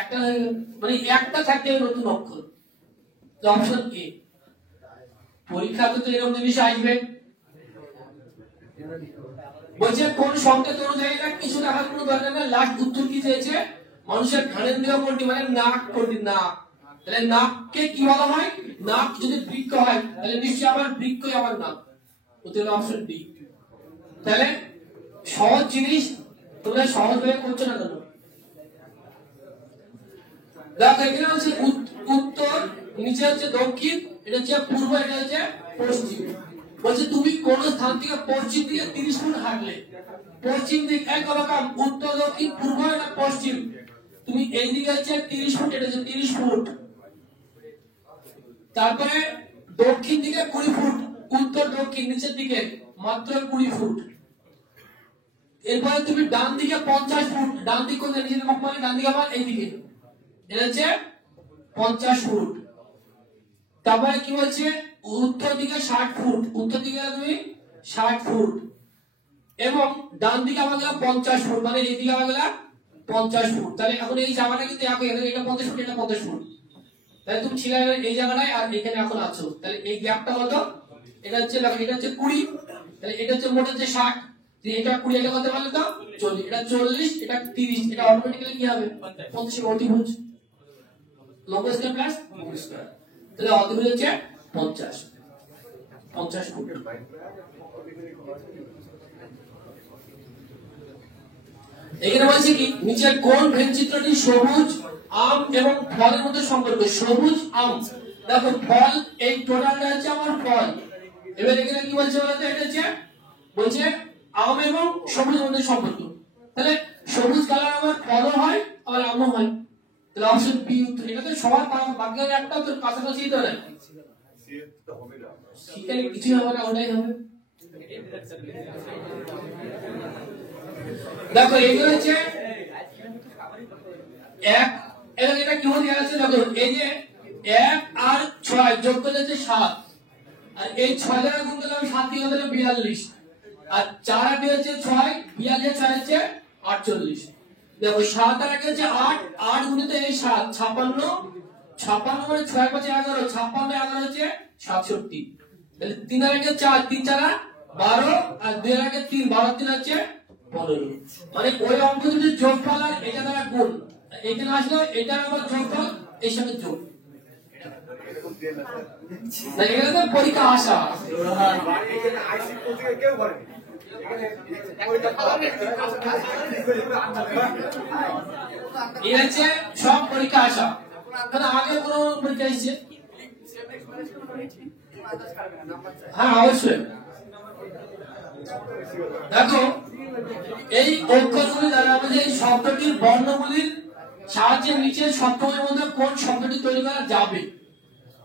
একটা মানে একটা থাকতে হবে নতুন অক্ষর। তো অপশন এ। পরীক্ষাতে তো এরকম জিনিস আসবে বলছে কোন সংকেত অনুযায়ী না কিছু দেখার কোনো দরকার নেই। লাস্ট উত্তর কি চেয়েছে মানুষের ঘাড়ের দেওয়া কোনটি মানে নাক কোনটি নাক। তাহলে নাককে কি বলা হয় নাক যদি বৃক্ক হয় তাহলে নিশ্চয়ই আবার বৃক্ষই আবার নাক। উত্তর অপশন ডি। তাহলে সহজ জিনিস তোমরা সহজ ভাবে করছো না কেন। দেখো এখানে হচ্ছে উত্তর নিচে হচ্ছে দক্ষিণ এটা হচ্ছে পূর্ব এটা হচ্ছে পশ্চিম। বলছে তুমি কোন স্থান থেকে পশ্চিম দিকে 30 ফুট হাঁটলে পশ্চিম দিক এক রকম উত্তর দক্ষিণ পূর্ব না পশ্চিম তুমি এই দিকে হচ্ছে 30 ফুট এটা হচ্ছে 30 ফুট। তারপরে দক্ষিণ দিকে 20 ফুট উত্তর দক্ষিণ নিচের দিকে মাত্র 20 ফুট। এরপরে তুমি ডান দিকে 50 ফুট ডান দিক কোন নিচের দিকে মানে ডান দিকে আবার এইদিকে এটা হচ্ছে 50 ফুট। তারপরে কি হচ্ছে উত্তর দিকে 60 ফুট উত্তর দিকে তুমি 60 ফুট এবং ডান দিকে আমার 50 ফুট মানে এই দিকে আমার 50 ফুট। তাহলে এখন এই জায়গাটা কিন্তু একই এটা 50 ফুট এটা 50 ফুট। তাহলে তুমি ছিলে এই জায়গাটায় আর এখানে এখন আছো তাহলে এই গ্যাপটা কত এটা হচ্ছে 20 তাহলে এটা হচ্ছে মোট হচ্ছে 60, এটা 20 আগে কত বলো তো 40, এটা 40, এটা 30, এটা অটোমেটিক্যালি কি হবে 50 এর অতিভুজ, লম্ব স্কয়ার প্লাস ভূমি স্কয়ার, তাহলে অতিভুজ হচ্ছে 50 ফুট। এখানে বলছে কি নিচের কোন ভেনচিত্রটি সবুজ আম এবং ফলের মধ্যে সম্পর্ক, সবুজ আম, দেখো ফল এই টোটালটা হচ্ছে আমার ফল, এবার এখানে কি বলছে বলতো এটা হচ্ছে বলছে আম এবং সবুজের মধ্যে সম্পর্ক, তাহলে সবুজ কালার আমার ফলও হয় আবার আমও হয়, তাহলে অপশন বি উত্তর। এটা তো সবার বাকি একটা তো কাছাকাছি তো না, সেখানে কিছু হবে না, ওটাই হবে। দেখো এইগুলো হচ্ছে এক, এবার এটা কি হয়ে আছে দেখো এই যে 1 আর 6 যোগ করলে হচ্ছে 7, আর এই 6 দ্বারা গুণ করলে আমি 7 দিয়ে হলো 42, আর 4 আর 2 হচ্ছে 6, 42 6 হচ্ছে 48, দেখো 7 আর 1 হচ্ছে 8, 8 গুণিত এই 7 56, 56 মানে 6 5 11, 56 11 হচ্ছে 67, তাহলে 3 আর 1 4, 3 4 12, আর 2 আর 1 3, 12 3 হচ্ছে 15, মানে ওই অঙ্ক দুটো যোগফল আর এটা দ্বারা গুণ, এখানে আসলে এটার আবার যোগফল এর সাথে যোগ, না এখানে তো পরীক্ষা আসা এর হচ্ছে সব পরীক্ষা আসা, কারণ আগে কোনো পরীক্ষা এসেছে, হ্যাঁ অবশ্যই। দেখো এই অক্ষরগুলি দ্বারা আমাদের এই শব্দটির বর্ণগুলির সাহায্যে নিচের শব্দগুলির মধ্যে কোন শব্দটি তৈরি করা যাবে,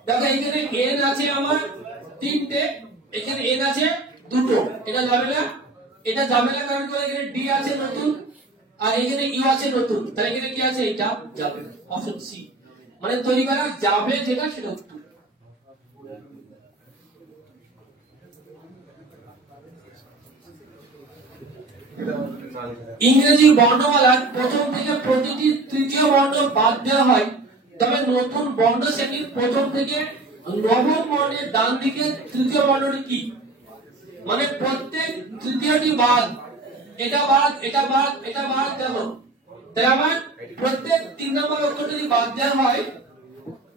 দেখো এখানে এন আছে আমার 3টে, এখানে এন আছে 2টো, এটা যাবে না, এটা যাবে না, কারণ এখানে ডি আছে নতুন আর এখানে ইউ আছে নতুন, তাহলে এখানে কি আছে এটা যাবে, অপশন সি, মানে তৈরি করা যাবে যেটা সেটা উত্তর। ইংরেজি বর্ণমালার প্রথম থেকে প্রতিটি তৃতীয় বর্ণ বাদ দেওয়া হয়, তবে নতুন বর্ণ শ্রেণীর প্রথম থেকে নবম বর্ণের ডান দিকে তৃতীয় বর্ণটি কি, মানে প্রত্যেক তৃতীয়টি বাদ, এটা বাদ এটা বাদ এটা বাদ, দেখো তাহলে আমার প্রত্যেক 3 নম্বর অক্ষর যদি বাদ দেওয়া হয়,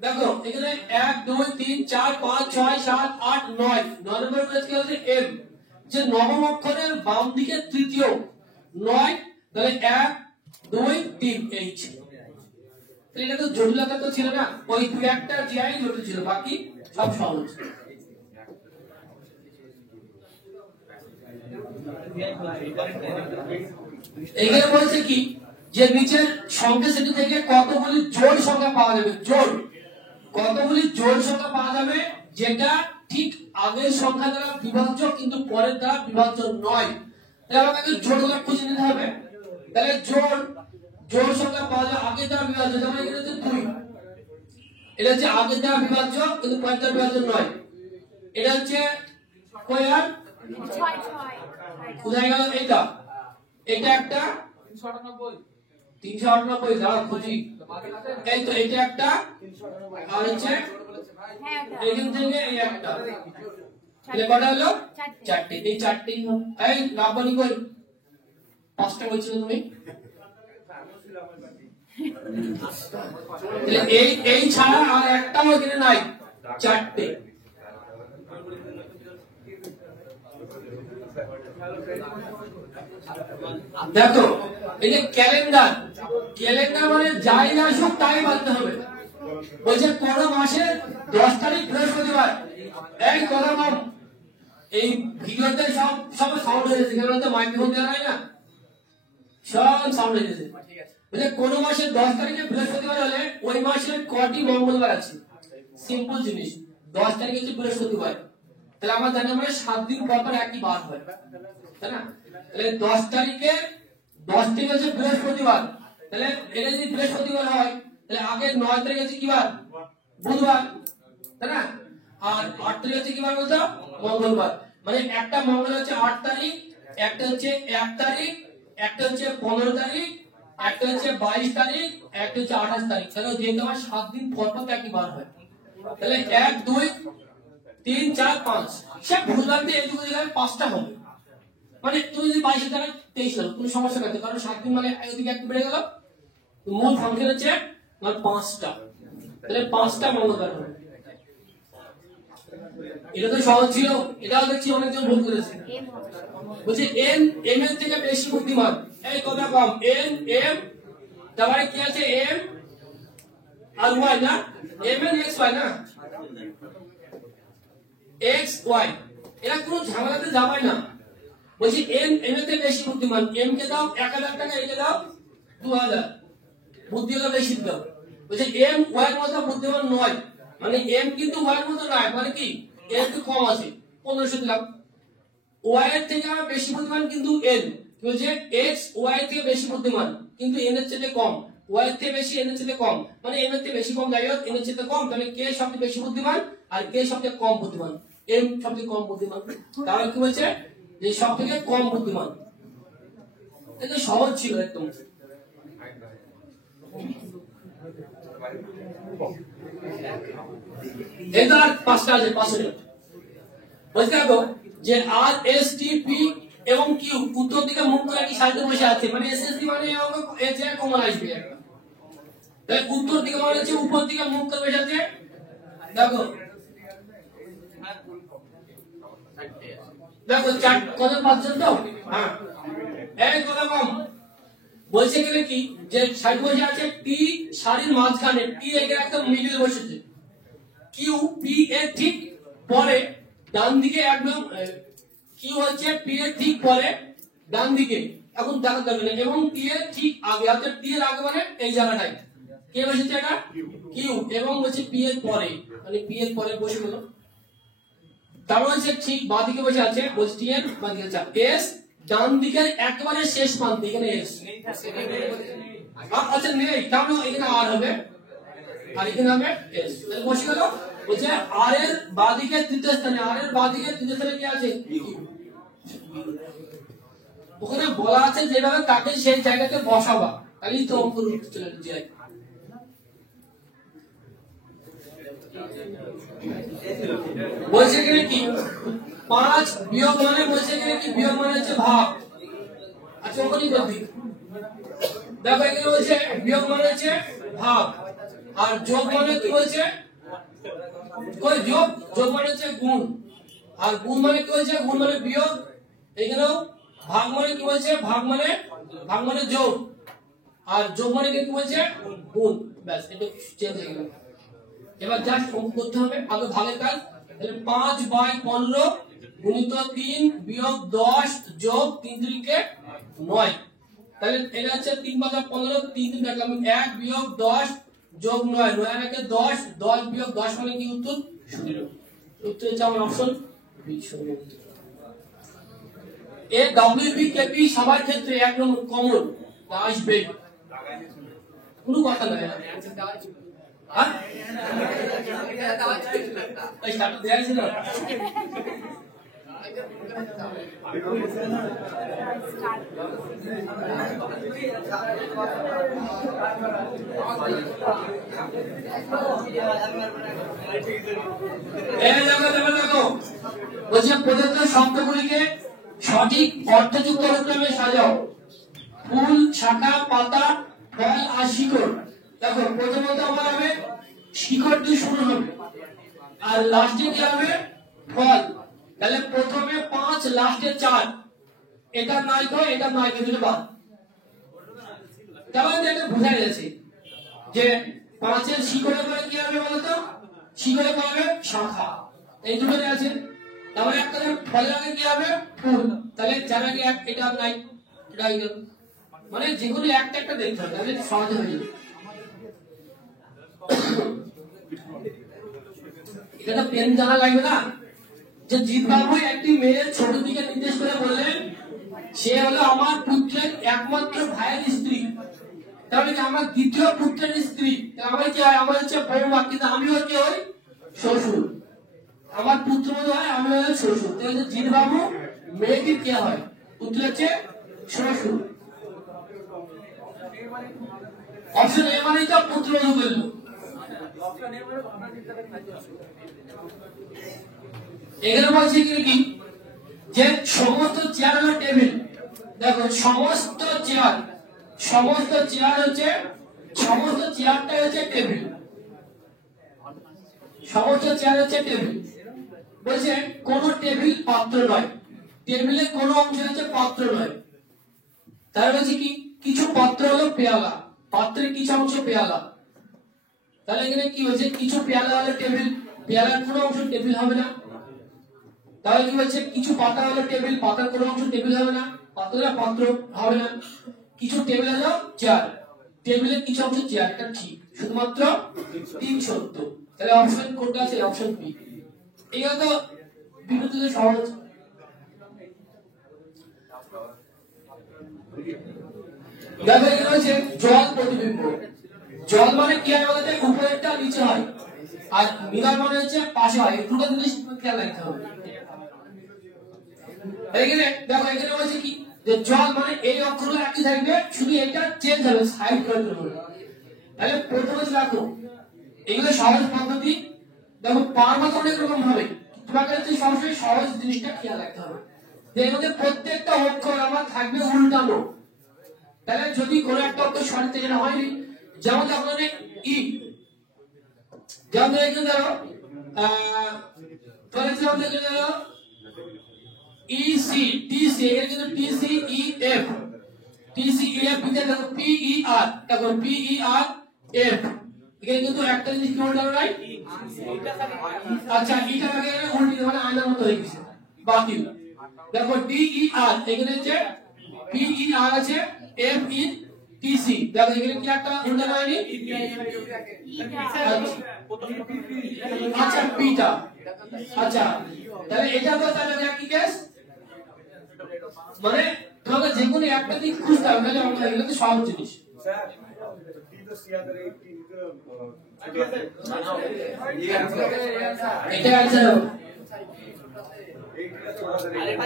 দেখো এখানে 1 2 3 4 5 6 7 8 9, 9 নম্বর কি হচ্ছে এম, যে নবম অক্ষরের বাম দিকে তৃতীয় 9, তাহলে 1 2 3 এইচ, এটা তো জটিলতা তো ছিল না, ওই দুই একটা জিআই জটিল ছিল, বাকি সব সহজ। এখানে বলছে কি যে নিচের সংখ্যা সেটি থেকে কতগুলি জোড় সংখ্যা পাওয়া যাবে, জোড় কতগুলি জোড় সংখ্যা পাওয়া যাবে যেটা ঠিক আগের সংখ্যা দ্বারা বিভাজ্য কিন্তু পরের দ্বারা বিভাজ্য নয়, তাহলে আমাকে জোড়গুলো খুঁজে নিতে হবে, তাহলে জোড় সংখ্যা পাওয়া যাবে আগের দ্বারা বিভাজ্য, যেমন এখানে হচ্ছে 2, এটা হচ্ছে আগের দ্বারা বিভাজ্য কিন্তু পরের দ্বারা বিভাজ্য নয়, এটা হচ্ছে স্কয়ার 6 কোথায় গেল এটা, এটা একটা 398 দাও খুঁজি, এই তো এটা একটা, আর হচ্ছে এখান থেকে এই একটা, তাহলে কটা হলো 4টে, এই 4টেই হবে, এই লাভবানি কই 5টা বলছিলে তুমি, তাহলে এই ছাড়া আর একটাও এখানে নাই, 4টে। দেখো এই যে ক্যালেন্ডার, ক্যালেন্ডার মানে যাই না সব তাই মানতে হবে, বলছে কোন মাসের 10 তারিখ বৃহস্পতিবার, এই কথা কম, এই ভিডিওতে সব সাউন্ড হয়ে যাচ্ছে, কেন তো মাইক্রোফোন দেওয়া হয় না, সব সাউন্ড হয়ে যাচ্ছে, বলছে কোন মাসের 10 তারিখে বৃহস্পতিবার হলে ওই মাসের কটি মঙ্গলবার আছে, সিম্পল জিনিস, 10 তারিখে হচ্ছে বৃহস্পতিবার, তাহলে আমরা জানি আমরা 7 দিন পর পর একই বার হয়, তাই না, তাহলে 10 তারিখে 10 তারিখ হচ্ছে বৃহস্পতিবার, তাহলে এটা যদি বৃহস্পতিবার হয় তাহলে আগে 9 তারিখ হচ্ছে কি বার, বুধবার, তাই না, আর 8 তারিখ হচ্ছে কি বার বলতো মঙ্গলবার, মানে একটা মঙ্গল হচ্ছে 8 তারিখ, একটা হচ্ছে 1 তারিখ, একটা হচ্ছে 15 তারিখ, একটা হচ্ছে 22 তারিখ, একটা হচ্ছে 28 তারিখ, তাহলে যেহেতু আমার 7 দিন পর পর একই বার হয়, তাহলে 1 2 3 4 5 সে ভুলভাল দিয়ে এইটুকু জায়গায় 5টা হবে, মানে তুমি যদি 22 টাকা 23 হলো কোনো সমস্যা নেই, কারণ 7 দিন মানে এদিকে একটু বেড়ে গেল, মূল ফাংশন হচ্ছে মানে 5টা, তাহলে 5টা মঙ্গলবার হবে। এটা তো সহজ ছিল, এটাও দেখছি অনেকজন ভুল করেছে। বলছে এন এম এর থেকে বেশি বুদ্ধিমান, এই কথা কম, এন এম তারপরে কি আছে এম আর ওয়াই না, এম এন এক্স ওয়াই না, এক্স ওয়াই, এরা কোনো ঝামেলাতে যাবে না। বলছি এন এম এর থেকে বেশি বুদ্ধিমান, এম কে দাও 1000 টাকা, একে দাও 2000, বুদ্ধি হলো বেশি দাও। বলছে এম ওয়াই এর মতো বুদ্ধিমান নয়, মানে এম কিন্তু ওয়াই এর মতো নয়, মানে কি এর একটু কম আছে, 1500 দিলাম। ওয়াই এর থেকে বেশি বুদ্ধিমান কিন্তু এন, বলছে এক্স ওয়াই এর থেকে বেশি বুদ্ধিমান কিন্তু এন এর চেয়ে কম, ওয়াই এর থেকে বেশি এন এর চেয়ে কম, মানে এম এর থেকে বেশি কম যাই হোক এন এর চেয়ে কম, তাহলে কে সবচেয়ে বেশি বুদ্ধিমান আর কে সবচেয়ে কম বুদ্ধিমান, এম সবচেয়ে কম বুদ্ধিমান, তাহলে কি বলছে যে সবথেকে কম বুদ্ধিমান। এটা সহজ ছিল একদম। এটা 5টা আছে, 500 বুঝতে পারো যে আর এস টি পি এবং কিউ উত্তর দিকে মুখ করে কি সাইডে বসে আছে, মানে এসএসডি মানে এর যে কমন আসবে একটা, তাহলে উত্তর দিকে মানে হচ্ছে উপর দিকে মুখ করে বসে আছে। দেখো দেখো চার কত পাচ্ছেন তো, হ্যাঁ এই কথা কম। বলছে গেলে কি যে সাইড বসে আছে পি সারির মাঝখানে, পি এর একদম মিডলে বসেছে, কিউ পি এর ঠিক পরে ডান দিকে একদম, কিউ হচ্ছে পি এর ঠিক পরে ডান দিকে, এখন দেখা যাবে না, এবং পি এর ঠিক আগে, অর্থাৎ পি এর আগে মানে এই জায়গাটায় কে বসেছে এটা কিউ, এবং হচ্ছে পি এর পরে, মানে পি এর পরে বসে গেল, তারপর হচ্ছে ঠিক বাঁ দিকে বসে আছে, বলছে টি এর বাঁ দিকে এস ডান দিকের একেবারে শেষ প্রান্তে, এখানে এস আচ্ছা নেই, তাহলে এখানে আর হবে আর এখানে হবে এস, তাহলে বসে গেল। বলছে আর এর বাঁ দিকে তৃতীয় স্থানে, আর এর বাঁ দিকে তৃতীয় স্থানে কি আছে, ওখানে বলা আছে যেভাবে তাকে সেই জায়গাতে বসাবা, তাহলেই তো অঙ্ক চলে যায়। বলছে কি 5 বিয়োগ মানে, বলছে কি বিয়োগ মানে হচ্ছে ভাগ, আচ্ছা ওখানেই বলবি, দেখো এখানে বলছে বিয়োগ মানে হচ্ছে ভাগ, আর যোগ মানে কি বলছে ওই যোগ, যোগ মানে হচ্ছে গুণ, আর গুণ মানে কি হচ্ছে গুণ মানে বিয়োগ, এখানেও ভাগ মানে কি বলছে ভাগ মানে যোগ, আর যোগ মানে কি বলছে গুণ, ব্যাস এটা চেঞ্জ হয়ে গেল। এবার জাস্ট অঙ্ক করতে হবে, আগে ভাগের কাজ, তাহলে 5/15 গুণিত 3 বিয়োগ 10 যোগ 3 3 9, তাহলে এটা হচ্ছে 3/15, 3 3 কাটলাম 1 বিয়োগ 10 যোগ 9, 9 এর 10, 10 বিয়োগ 10 মানে কি উত্তর 17, উত্তর হচ্ছে আমার অপশন বি 17। এ ডব্লিউপি কেপি সবার ক্ষেত্রে এক নম্বর কমন আসবে, কোনো কথা নাই, হ্যাঁ এই স্টার্ট দেয়া ছিল। দেখো বলছে প্রদত্ত শব্দগুলিকে সঠিক অর্থযুক্ত অনুক্রমে সাজাও, ফুল শাখা পাতা ফল আর শিকড়। দেখো প্রথমত আমার হবে শিকড় দিয়ে শুরু হবে আর লাস্টে কি হবে ফল, তাহলে প্রথমে 5 লাস্টে 4, এটা নাই তো এটা নাই দুটো বাদ, তাহলে এটা বোঝা যাচ্ছে যে 5 এর শিকড়ের পরে কি হবে বলতো, শিকড়ের পরে হবে শাখা, এই দুটোই আছে, তাহলে একটা ফলের আগে কি হবে ফুল, তাহলে যার আগে এক এটা নাই এটা হয়ে গেল, মানে যেগুলো একটা একটা দেখতে হবে তাহলে সহজ হয়ে যাবে। এটা পেন জানা লাগবে না, যে জিৎ বাবু একটি মেয়ের ছোট দিকে নির্দেশ করে বললেন সে হলো আমার পুত্রের একমাত্র ভাইয়ের স্ত্রী, তাহলে কি আমার দ্বিতীয় পুত্রের স্ত্রী, আমার কি হয় আমার হচ্ছে বৌমা, কিন্তু আমি হচ্ছে ওই শ্বশুর, আমার পুত্র হয় আমি হচ্ছে শ্বশুর, তাহলে জিৎ বাবু মেয়েটির কে হয় পুত্র হচ্ছে শ্বশুর, অপশন এ মানে তো পুত্র বলল। এখানে বলছে কি যে সমস্ত চেয়ার হলো টেবিল। দেখো সমস্ত চেয়ারটাই হচ্ছে টেবিল। সমস্ত চেয়ার হচ্ছে টেবিল। বলছে কোন টেবিল পাত্র নয়, টেবিলের কোন অংশ হচ্ছে পাত্র নয়। তার বলছে কি কিছু পাত্র হলো পেয়ালা, পাত্রের কিছু অংশ পেয়ালা। তাহলে এখানে কি হচ্ছে কিছু পেয়ালা হলো টেবিল, পেয়ালার কোনো অংশ টেবিল হবে না। তাহলে কি হচ্ছে কিছু পাতা হলো টেবিল, পাতার কোনো অংশ টেবিল হবে না, পাত্র হবে না। কিছু টেবিল হলো চেয়ার, টেবিলের কিছু অংশ চেয়ার। এটা ঠিক, শুধুমাত্র 3 সত্য। তাহলে অপশন কোনটা আছে? Option B. এটা তো বিপরীতে সহজ। দেখো এখানে হচ্ছে জল প্রতিবিম্ব। জল মানে কি হয় বলতে উপরেরটা নিচে হয়, আর মিরর মানে হচ্ছে পাশে হয়। এই দুটো জিনিস খেয়াল রাখতে হবে। এখানে দেখো এখানে বলছে কি যে জল মানে এই অক্ষরগুলো একই থাকবে, শুধু এটা চেঞ্জ হবে, সাইড করে দেবো। তাহলে প্রথমে রাখো এগুলো সহজ পদ্ধতি। দেখো পারবা তো অনেক রকম হবে, তোমাকে হচ্ছে সবসময় সহজ জিনিসটা খেয়াল রাখতে হবে যে এর মধ্যে প্রত্যেকটা অক্ষর আমার থাকবে উল্টানো। তাহলে যদি কোনো একটা অক্ষর সঠিক যেটা হয়নি, যেমন দেখো ই, যেমন এখানে ধরো ইসি টিসি, এখানে কিন্তু TC E F, TC E F ভিতরে দেখো পি ই আর, দেখো পি ই আর এফ, এখানে কিন্তু একটা জিনিস কি উল্টানো নাই। আচ্ছা এটা আগে উল্টে মানে আয়নার মতো হয়ে গেছে, বাতিল। দেখো ডি ই আর, এখানে যে পি ই আর আছে, এফ ই টিসি, দেখো এখানে কি একটা উল্টানো হয়নি। আচ্ছা পিটা, আচ্ছা তাহলে এটা তো তাহলে একই কেস, মানে তোমাকে যে কোনো একটা দিক খুঁজতে হবে, নাহলে আমরা এগুলো তো সহজ জিনিস। এটা आंसर हो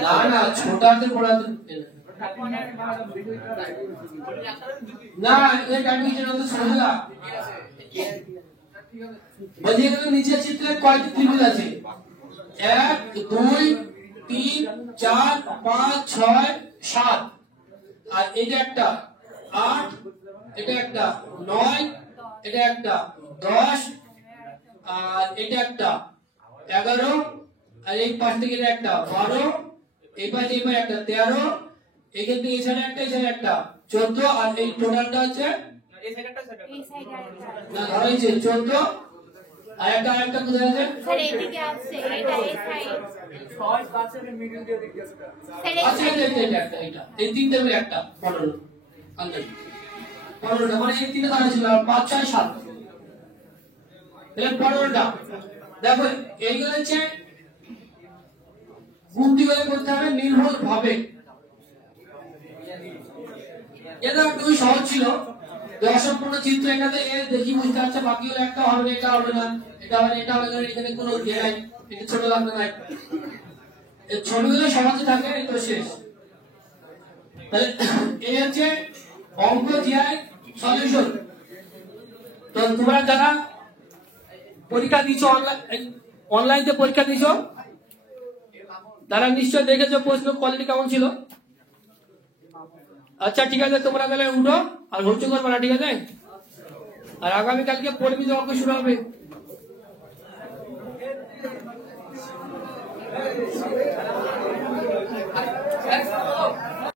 না না ছোট হাতে বড় হাতে না, এই কন্ডিশন তো সোজা। বলি এখানে নিচে চিত্রে কয়টি ত্রিভুজ আছে? 1 2 3 4 5 6 7, আর এটা একটা 8, এটা একটা 9, এটা একটা 10, আর এটা একটা 11, আর এই পাশ থেকে একটা 12, এই পাশে একটা 13, এখান থেকে এখানে একটা 14, আর এই টোটালটা হচ্ছে এই সাইডটা না ধরো এই যে 14, আর একটা কোথায় আছে স্যার এইদিকে আছে, এটা এই সাইড 6 5 এর মিডল দিয়ে দিকে আছে। আচ্ছা এটা এই তিনটে মিলে একটা 15 আন্দাজ 15টা, মানে এই তিনটা ধরা ছিল 5 6 7, এই 15টা। দেখো এইগুলো হচ্ছে গুণটি করে করতে হবে নির্ভুল ভাবে। এটা খুবই সহজ ছিল, অসম্পূর্ণ চিত্র এটাতে দেখি বুঝতে পারছে, বাকিগুলো একটা হবে না, এটা হবে না, এটা হবে না, এটা হবে না, এখানে কোনো ইয়ে নাই, এটা ছোট লাগবে না, এই ছবিগুলো সমাজে থাকে তো শেষ। তাহলে এই হচ্ছে অঙ্ক জিআই সলিউশন। তো তোমরা যারা পরীক্ষা দিছো অনলাইনে পরীক্ষা দিছো, তারা নিশ্চয় দেখেছো প্রশ্ন কোয়ালিটি কেমন ছিল। আচ্ছা ঠিক আছে, তোমরা তাহলে উঠো আর হইচই করবে না, ঠিক আছে? আর আগামীকালকে পরিমিত অঙ্ক শুরু হবে।